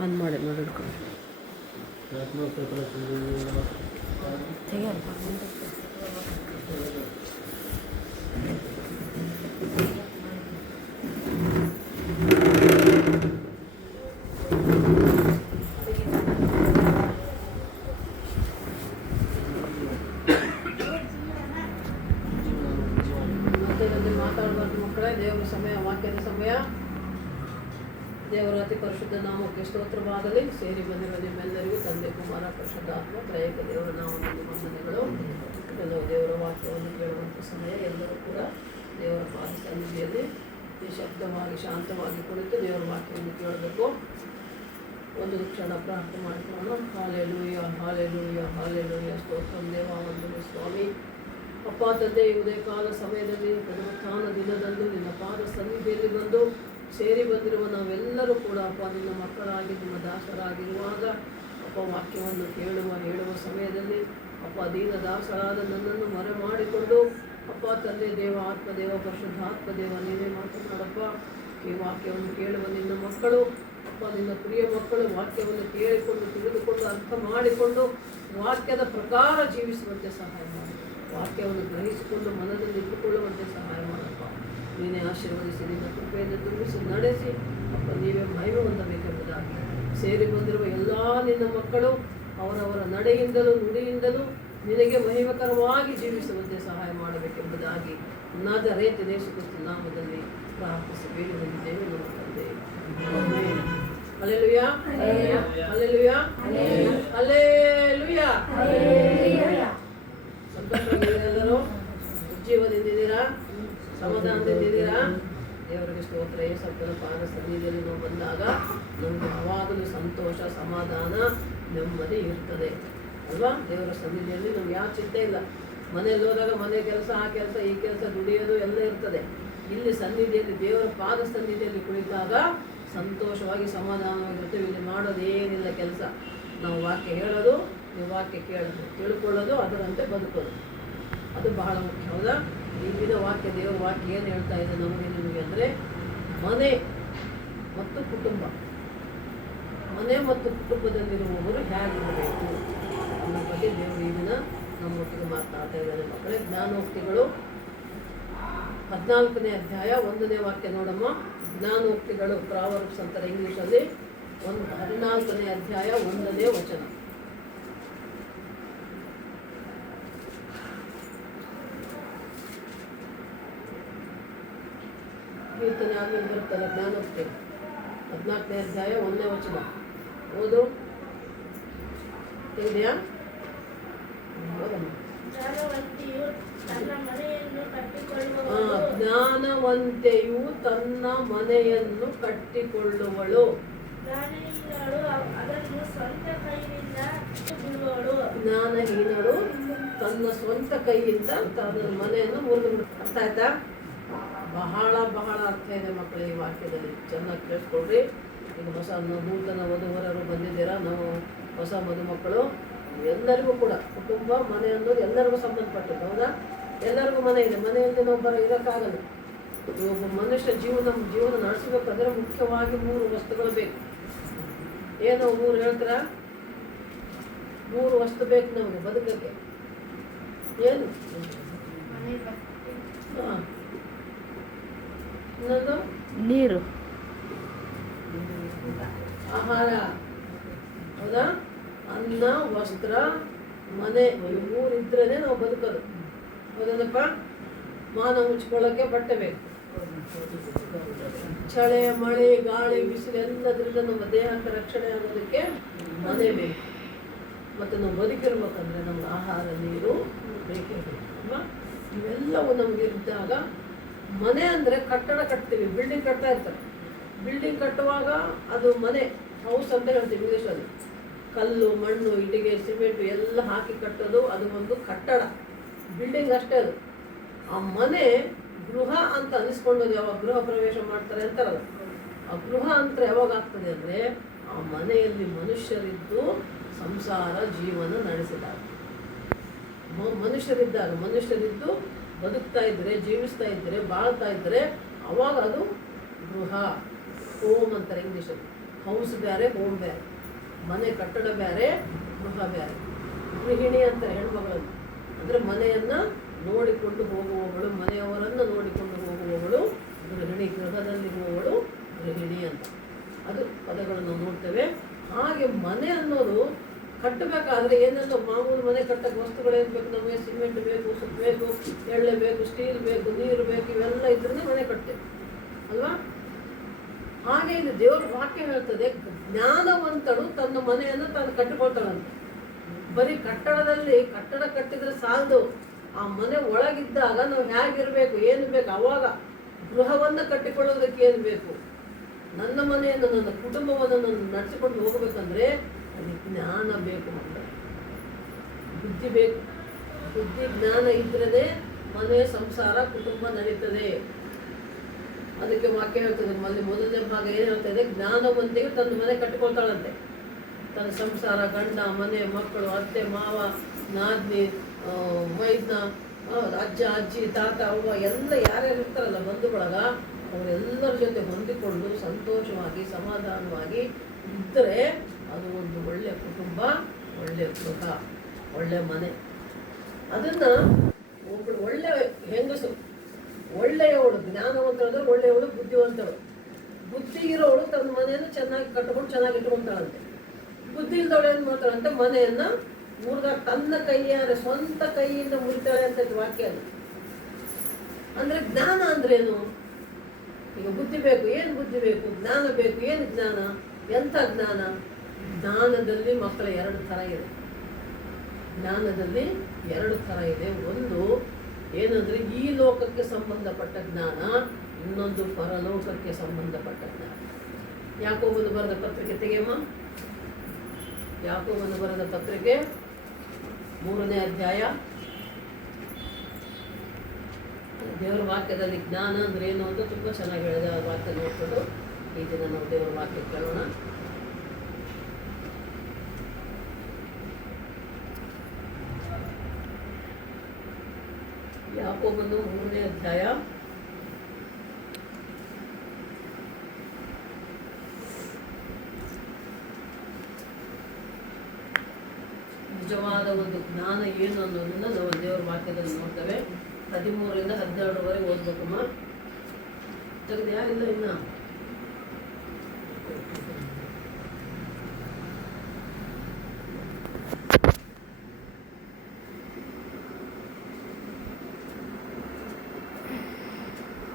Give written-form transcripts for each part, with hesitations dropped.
On ಮಾಡಿ ನೋಡಿಡ್ಕೊಂಡು ತೆಗಿಯಲ್ಲ. ಮಾತಾಡಬಾರ್ದು ಮಕ್ಕಳೇ. ದೇವರ ಸಮಯ, ವಾಕ್ಯದ ಸಮಯ. ದೇವರ ಅತಿ ಪರಿಶುದ್ಧ ನಾಮಕ್ಕೆ ಸ್ತೋತ್ರವಾಗಲಿ. ಸೇರಿ ಬಂದಿರುವ ನಿಮ್ಮೆಲ್ಲರಿಗೂ ತಂದೆ, ಕುಮಾರ, ಪರಿಶುದ್ಧಾತ್ಮ ತ್ರಯೇಕ ದೇವರ ನಾಮದಲ್ಲಿ ವಂದನೆಗಳು. ಕೆಲವು ದೇವರ ವಾಕ್ಯವನ್ನು ಕೇಳುವಂಥ ಸಮಯ. ಎಲ್ಲರೂ ಕೂಡ ದೇವರ ಪಾದ ಸನ್ನಿಧಿಯಲ್ಲಿ ನಿಶಬ್ದವಾಗಿ ಶಾಂತವಾಗಿ ಕುಳಿತು ದೇವರ ವಾಕ್ಯವನ್ನು ಕೇಳಬೇಕು. ಒಂದು ಕ್ಷಣ ಪ್ರಾರ್ಥನೆ ಮಾಡಿಕೊಳ್ಳೋಣ. Hallelujah, hallelujah, hallelujah. ಸ್ತೋತ್ರಂ ದೇವ, ವಂದನೆ ಸ್ವಾಮಿ. ಅಪ್ಪ ತಂದೆ, ಉದಯ ಕಾಲ ಸಮಯದಲ್ಲಿ ಪುನರುತ್ಥಾನ ದಿನದಂದು ನಿನ್ನ ಪಾದ ಸನ್ನಿಧಿಯಲ್ಲಿ ಬಂದು ಸೇರಿ ಬಂದಿರುವ ನಾವೆಲ್ಲರೂ ಕೂಡ ಅಪ್ಪ ನಿನ್ನ ಮಕ್ಕಳಾಗಿ ನಿಮ್ಮ ದಾಸರಾಗಿರುವಾಗ ಅಪ್ಪ ವಾಕ್ಯವನ್ನು ಹೇಳುವ ಸಮಯದಲ್ಲಿ ಅಪ್ಪ ದೀನ ದಾಸರಾದ ನನ್ನನ್ನು ಮರೆ ಮಾಡಿಕೊಂಡು ಅಪ್ಪ ತಂದೆ ದೇವ, ಆತ್ಮದೇವ, ಪರಿಶುದ್ಧಾತ್ಮ ದೇವ ನೀವೇ ಮಾತನಾಡಪ್ಪ. ಈ ವಾಕ್ಯವನ್ನು ಕೇಳುವ ನಿನ್ನ ಮಕ್ಕಳು ಅಪ್ಪ, ನಿನ್ನ ಪ್ರಿಯ ಮಕ್ಕಳು ವಾಕ್ಯವನ್ನು ಕೇಳಿಕೊಂಡು ತಿಳಿದುಕೊಂಡು ಅರ್ಥ ಮಾಡಿಕೊಂಡು ವಾಕ್ಯದ ಪ್ರಕಾರ ಜೀವಿಸುವಂತೆ ಸಹಾಯ ಮಾಡಿ. ವಾಕ್ಯವನ್ನು ಗ್ರಹಿಸಿಕೊಂಡು ಮನದಲ್ಲಿ ಇಟ್ಟುಕೊಳ್ಳುವಂತೆ ಸಹಾಯ ಮಾಡಪ್ಪ. ನೀನೇ ಆಶೀರ್ವದಿಸಿ ನಿನ್ನ ಕೃಪೆಯನ್ನು ತುಂಬಿಸಿ ನಡೆಸಿ ಅಪ್ಪ ನೀವೇ ಮಹಿಮೆ ಹೊಂದಬೇಕೆಂಬುದಾಗಿ ಸೇರಿ ಬಂದಿರುವ ಎಲ್ಲ ನಿನ್ನ ಮಕ್ಕಳು ಅವರವರ ನಡೆಯಿಂದಲೂ ನುಡಿಯಿಂದಲೂ ನಿನಗೆ ಮಹಿಮಕರವಾಗಿ ಜೀವಿಸುವಂತೆ ಸಹಾಯ ಮಾಡಬೇಕೆಂಬುದಾಗಿ ನಾದರೇತ ಯೇಸು ಕ್ರಿಸ್ತನ ನಾಮದಲ್ಲಿ ಪ್ರಾರ್ಥಿಸಿ ಬೇಡಿ ಬಂದಿದ್ದೇವೆ ನಮ್ಮ ತಂದೆ. Hallelujah, hallelujah, hallelujah. ಸಂತೋಷವಾಗಿದ್ದೀರೆಲ್ಲರೂ? ಉಜ್ಜೀವದಿಂದಿದ್ದೀರಾ? ಸಮಾಧಾನದಿಂದಿದ್ದೀರಾ? ದೇವರಿಗೆ ಸ್ತೋತ್ರ. ಯೇಸಪ್ಪನ ಪಾದ ಸನ್ನಿಧಿಯಲ್ಲಿ ನಾವು ಬಂದಾಗ ನಮಗೆ ಯಾವಾಗಲೂ ಸಂತೋಷ, ಸಮಾಧಾನ, ನೆಮ್ಮದಿ ಇರ್ತದೆ ಅಲ್ವಾ? ದೇವರ ಸನ್ನಿಧಿಯಲ್ಲಿ ನಮ್ಗೆ ಯಾವ ಚಿಂತೆ ಇಲ್ಲ. ಮನೆಯಲ್ಲಿ ಹೋದಾಗ ಮನೆ ಕೆಲಸ, ಆ ಕೆಲಸ, ಈ ಕೆಲಸ, ದುಡಿಯೋದು ಎಲ್ಲ ಇರ್ತದೆ. ಇಲ್ಲಿ ಸನ್ನಿಧಿಯಲ್ಲಿ, ದೇವರ ಪಾದ ಸನ್ನಿಧಿಯಲ್ಲಿ ಕುಳಿತಾಗ ಸಂತೋಷವಾಗಿ ಸಮಾಧಾನವಾಗಿರುತ್ತೆ. ಇಲ್ಲಿ ಮಾಡೋದೇನಿಲ್ಲ ಕೆಲಸ. ನಾವು ವಾಕ್ಯ ಹೇಳೋದು, ನೀವು ವಾಕ್ಯ ಕೇಳೋದು, ತಿಳ್ಕೊಳ್ಳೋದು, ಅದರಂತೆ ಬದುಕೋದು, ಅದು ಬಹಳ ಮುಖ್ಯ. ಹೌದಾ? ಈಗಿನ ವಾಕ್ಯ, ದೇವರ ವಾಕ್ಯ ಏನು ಹೇಳ್ತಾ ಇದೆ ನಮಗೆ ನಿಮಗೆ ಅಂದರೆ, ಮನೆ ಮತ್ತು ಕುಟುಂಬ, ಮನೆ ಮತ್ತು ಕುಟುಂಬದಲ್ಲಿರುವವರು ಹೇಗಿರಬೇಕು ಅನ್ನೋ ಬಗ್ಗೆ ದೇವರು ಈ ದಿನ ನಮ್ಮೊಟ್ಟಿಗೆ ಮಾತನಾಡ್ತಾ ಇದ್ದಾರೆ ಮಕ್ಕಳೇ. ಜ್ಞಾನೋಕ್ತಿಗಳು 14ನೇ ಅಧ್ಯಾಯ 1ನೇ ವಾಕ್ಯ ನೋಡಮ್ಮ. ಜ್ಞಾನೋಕ್ತಿಗಳು, ಪ್ರಾವರ್ಬ್ಸ್ ಅಂತಾರೆ ಇಂಗ್ಲೀಷಲ್ಲಿ. 14ನೇ ಅಧ್ಯಾಯ 1ನೇ ವಚನ. ಕೀರ್ತನೆ ಆದ್ಮೇಲೆ ಬರ್ತಾರೆ ಜ್ಞಾನೋಕ್ತಿ. 14ನೇ ಅಧ್ಯಾಯ 1ನೇ ವಚನ ಓದು. ಇದೆಯಾ? ಜ್ಞಾನವಂತೆಯು ತನ್ನ ಮನೆಯನ್ನು ಕಟ್ಟಿಕೊಳ್ಳುವಳು. ಜ್ಞಾನಹೀನಳು ತನ್ನ ಸ್ವಂತ ಕೈಯಿಂದ ತನ್ನ ಮನೆಯನ್ನು ಮುರಿದು ಬಿಡ್ತಾರೆ. ಅರ್ಥ ಆಯ್ತಾ? ಬಹಳ ಬಹಳ ಅರ್ಥ ಇದೆ ಮಕ್ಕಳು ಈ ವಾಕ್ಯದಲ್ಲಿ. ಚೆನ್ನಾಗಿ ಕೇಳಿಸ್ಕೊಳ್ರಿ. ಈಗ ಹೊಸ ನೂತನ ವಧುವರರು ಬಂದಿದ್ದೀರಾ. ನಾವು ಹೊಸ ಮದುಮಕ್ಕಳು. ಎಲ್ಲರಿಗೂ ಕೂಡ ಕುಟುಂಬ, ಮನೆ ಅನ್ನೋದು ಎಲ್ಲರಿಗೂ ಸಂಬಂಧಪಟ್ಟದ್ದು. ಹೌದಾ? ಎಲ್ಲರಿಗೂ ಮನೆ ಇದೆ. ಮನೆಯಲ್ಲಿ ನಾವು ಇರೋಕ್ಕಾಗಲ್ಲ. ಒಬ್ಬ ಮನುಷ್ಯ ಜೀವನ ನಡೆಸಬೇಕಾದ್ರೆ ಮುಖ್ಯವಾಗಿ 3 ವಸ್ತುಗಳು ಬೇಕು. ಏನೋ 3 ಹೇಳ್ತೀರಾ? 3 ವಸ್ತು ಬೇಕು ನಮಗೆ ಬದುಕಕ್ಕೆ. ಏನು? ಹಾಂ, ಇನ್ನೊಂದು ನೀರು, ಆಹಾರ. ಹೌದಾ? ಅನ್ನ, ವಸ್ತ್ರ, ಮನೆ, ಇವು 3 ಇದ್ರೇ ನಾವು ಬದುಕೋದು. ಹೌದಲ್ಲಪ್ಪ? ಮಾನ ಮುಚ್ಕೊಳ್ಳೋಕ್ಕೆ ಬಟ್ಟೆ ಬೇಕು. ಚಳಿ, ಮಳೆ, ಗಾಳಿ, ಬಿಸಿಲು ಎಲ್ಲದರಿಂದ ನಮ್ಮ ದೇಹಕ್ಕೆ ರಕ್ಷಣೆ ಆಗೋದಕ್ಕೆ ಮನೆ ಬೇಕು. ಮತ್ತು ನಾವು ಬದುಕಿರ್ಬೇಕಂದ್ರೆ ನಮ್ಗೆ ಆಹಾರ, ನೀರು ಬೇಕೇ ಬೇಕು ಅಲ್ವಾ? ಇವೆಲ್ಲವೂ ನಮ್ಗೆ ಇದ್ದಾಗ, ಮನೆ ಅಂದರೆ ಕಟ್ಟಡ ಕಟ್ತೀವಿ, ಬಿಲ್ಡಿಂಗ್ ಕಟ್ತಾ ಇರ್ತಾರೆ. ಬಿಲ್ಡಿಂಗ್ ಕಟ್ಟುವಾಗ ಅದು ಮನೆ, ಹೌಸ್ ಅಂತ ಹೇಳ್ತೀವಿ ಇಂಗ್ಲೀಷಲ್ಲಿ. ಕಲ್ಲು, ಮಣ್ಣು, ಇಟ್ಟಿಗೆ, ಸಿಮೆಂಟು ಎಲ್ಲ ಹಾಕಿ ಕಟ್ಟೋದು, ಅದು ಒಂದು ಕಟ್ಟಡ, ಬಿಲ್ಡಿಂಗ್ ಅಷ್ಟೇ ಅದು. ಆ ಮನೆ ಗೃಹ ಅಂತ ಅನಿಸ್ಕೊಂಡೋದು ಯಾವಾಗ ಗೃಹ ಪ್ರವೇಶ ಮಾಡ್ತಾರೆ ಅಂತಾರಲ್ಲ, ಆ ಗೃಹ ಅಂತ ಯಾವಾಗ ಆಗ್ತದೆ ಅಂದರೆ ಆ ಮನೆಯಲ್ಲಿ ಮನುಷ್ಯರಿದ್ದು ಸಂಸಾರ ಜೀವನ ನಡೆಸಿದಾಗ, ಮನುಷ್ಯರಿದ್ದು ಬದುಕ್ತಾ ಇದ್ದರೆ, ಜೀವಿಸ್ತಾ ಇದ್ದರೆ, ಬಾಳ್ತಾ ಇದ್ದರೆ, ಅವಾಗ ಅದು ಗೃಹ, ಹೋಮ್ ಅಂತಾರೆ ಇಂಗ್ಲೀಷಲ್ಲಿ. ಹೌಸ್ ಬೇರೆ, ಹೋಮ್ ಬೇರೆ. ಮನೆ ಕಟ್ಟಡ ಬೇರೆ, ಗೃಹ ಬೇರೆ. ಗೃಹಿಣಿ ಅಂತ ಹೆಣ್ಮಗಳನ್ನು ಅಂದರೆ ಮನೆಯನ್ನು ನೋಡಿಕೊಂಡು ಹೋಗುವವಳು, ಮನೆಯವರನ್ನು ನೋಡಿಕೊಂಡು ಹೋಗುವವಳು ಗೃಹಿಣಿ. ಗೃಹದಲ್ಲಿರುವವಳು ಗೃಹಿಣಿ ಅಂತ ಅದು ಪದಗಳನ್ನು ನೋಡ್ತೇವೆ. ಹಾಗೆ ಮನೆ ಅನ್ನೋದು ಕಟ್ಟಬೇಕಾದ್ರೆ ಏನೆಲ್ಲ ಮಾಮೂಲು ಮನೆ ಕಟ್ಟಕ್ಕೆ ವಸ್ತುಗಳೇನು ಬೇಕು ನಮಗೆ? ಸಿಮೆಂಟ್ ಬೇಕು, ಸುತ್ತ ಬೇಕು, ಎಳ್ಳೆ ಬೇಕು, ಸ್ಟೀಲ್ ಬೇಕು, ನೀರು ಬೇಕು, ಇವೆಲ್ಲ ಇದ್ರೇ ಮನೆ ಕಟ್ತೇವೆ ಅಲ್ವಾ? ಹಾಗೆ ಇದು ದೇವರ ವಾಕ್ಯ ಹೇಳ್ತದೆ, ಜ್ಞಾನವಂತಳು ತನ್ನ ಮನೆಯನ್ನು ತಾನು ಕಟ್ಟಿಕೊಳ್ತಾಳಂತೆ. ಬರೀ ಕಟ್ಟಡ ಕಟ್ಟಿದ್ರೆ ಸಾಲದು, ಆ ಮನೆ ಒಳಗಿದ್ದಾಗ ನಾವು ಹೇಗಿರಬೇಕು, ಏನು ಬೇಕು, ಅವಾಗ ಗೃಹವನ್ನು ಕಟ್ಟಿಕೊಳ್ಳೋದಕ್ಕೆ ಏನು ಬೇಕು, ನನ್ನ ಮನೆಯನ್ನು, ನನ್ನ ಕುಟುಂಬವನ್ನು ನಾನು ನಡೆಸಿಕೊಂಡು ಹೋಗಬೇಕಂದ್ರೆ ಅದಕ್ಕೆ ಜ್ಞಾನ ಬೇಕು ಮಕ್ಕಳೇ, ಬುದ್ಧಿ ಬೇಕು. ಬುದ್ಧಿ ಜ್ಞಾನ ಇದ್ರೇ ಮನೆ, ಸಂಸಾರ, ಕುಟುಂಬ ನಡೀತದೆ. ಅದಕ್ಕೆ ವಾಕ್ಯ ಹೇಳ್ತದೆ, ಮೊದಲನೇ ಭಾಗ ಏನು ಹೇಳ್ತದೆ? ಜ್ಞಾನವಂತಿಗೆ ತನ್ನ ಮನೆ ಕಟ್ಟಿಕೊಳ್ತಾಳಂತೆ. ತನ್ನ ಸಂಸಾರ, ಗಂಡ, ಮನೆ, ಮಕ್ಕಳು, ಅತ್ತೆ, ಮಾವ, ನಾದ್ನಿ, ಮೈದ್ನ, ಅಜ್ಜ, ಅಜ್ಜಿ, ತಾತ, ಅವ್ವ ಎಲ್ಲ ಯಾರ್ಯಾರು ಇರ್ತಾರಲ್ಲ ಬಂಧು ಬಳಗ, ಅವರೆಲ್ಲರ ಜೊತೆ ಹೊಂದಿಕೊಂಡು ಸಂತೋಷವಾಗಿ ಸಮಾಧಾನವಾಗಿ ಇದ್ದರೆ ಅದು ಒಂದು ಒಳ್ಳೆಯ ಕುಟುಂಬ, ಒಳ್ಳೆಯ ಗೃಹ, ಒಳ್ಳೆಯ ಮನೆ. ಅದನ್ನು ಒಬ್ಬಳು ಒಳ್ಳೆಯ ಹೆಂಗಸು, ಒಳ್ಳೆಯವಳು, ಜ್ಞಾನವಂತಳು ಅಂದರೆ ಒಳ್ಳೆಯವಳು, ಬುದ್ಧಿವಂತಳು. ಬುದ್ಧಿ ಇರೋವಳು ತನ್ನ ಮನೆಯನ್ನು ಚೆನ್ನಾಗಿ ಕಟ್ಟಿಕೊಂಡು ಚೆನ್ನಾಗಿ ಇಟ್ಕೊಳ್ತಾಳಂತೆ. ಬುದ್ಧಿ ಇಲ್ದವಳು ಏನು ಮಾಡ್ತಾಳಂತೆ? ಮನೆಯನ್ನು ಮುರಿದಾಗ ತನ್ನ ಕೈಯಾರೆ ಸ್ವಂತ ಕೈಯಿಂದ ಮುರಿತಾಳೆ ಅಂತ ವಾಕ್ಯ ಅದು. ಅಂದರೆ ಜ್ಞಾನ ಅಂದ್ರೇನು? ಈಗ ಬುದ್ಧಿ ಬೇಕು, ಏನು ಬುದ್ಧಿ ಬೇಕು? ಜ್ಞಾನ ಬೇಕು, ಏನು ಜ್ಞಾನ? ಎಂಥ ಜ್ಞಾನ? ಜ್ಞಾನದಲ್ಲಿ ಮಕ್ಕಳ ಎರಡು ಥರ ಇದೆ. ಜ್ಞಾನದಲ್ಲಿ ಎರಡು ಥರ ಇದೆ. ಒಂದು ಏನಂದರೆ ಈ ಲೋಕಕ್ಕೆ ಸಂಬಂಧಪಟ್ಟ ಜ್ಞಾನ, ಇನ್ನೊಂದು ಪರಲೋಕಕ್ಕೆ ಸಂಬಂಧಪಟ್ಟ ಜ್ಞಾನ. ಯಾಕೋಬನು ಬರೆದ ಪತ್ರಿಕೆ ತೆಗೆಯಮ್ಮ. ಯಾಕೋಬನು ಬರೆದ ಪತ್ರಿಕೆ 3ನೇ ಅಧ್ಯಾಯ. ದೇವರ ವಾಕ್ಯದಲ್ಲಿ ಜ್ಞಾನ ಅಂದ್ರೆ ಏನು ಅಂತ ತುಂಬ ಚೆನ್ನಾಗಿ ಹೇಳಿದೆ. ಆ ವಾಕ್ಯ ನೋಡ್ಕೊಂಡು ಈ ದಿನ ನಾವು ದೇವರ ವಾಕ್ಯ ಕೇಳೋಣ. ಯಾಕೋಬನು 3ನೇ ಅಧ್ಯಾಯ ನಿಜವಾದ ಒಂದು ಜ್ಞಾನ ಏನು ಅನ್ನೋದನ್ನ ನಾವು ದೇವರ ವಾಕ್ಯದಲ್ಲಿ ನೋಡ್ತೇವೆ. 13ರಿಂದ 12 ಓದ್ಬೇಕಮ್ಮ. ತೆಗೆದ್ಯಾ? ಇಲ್ಲ ಇನ್ನ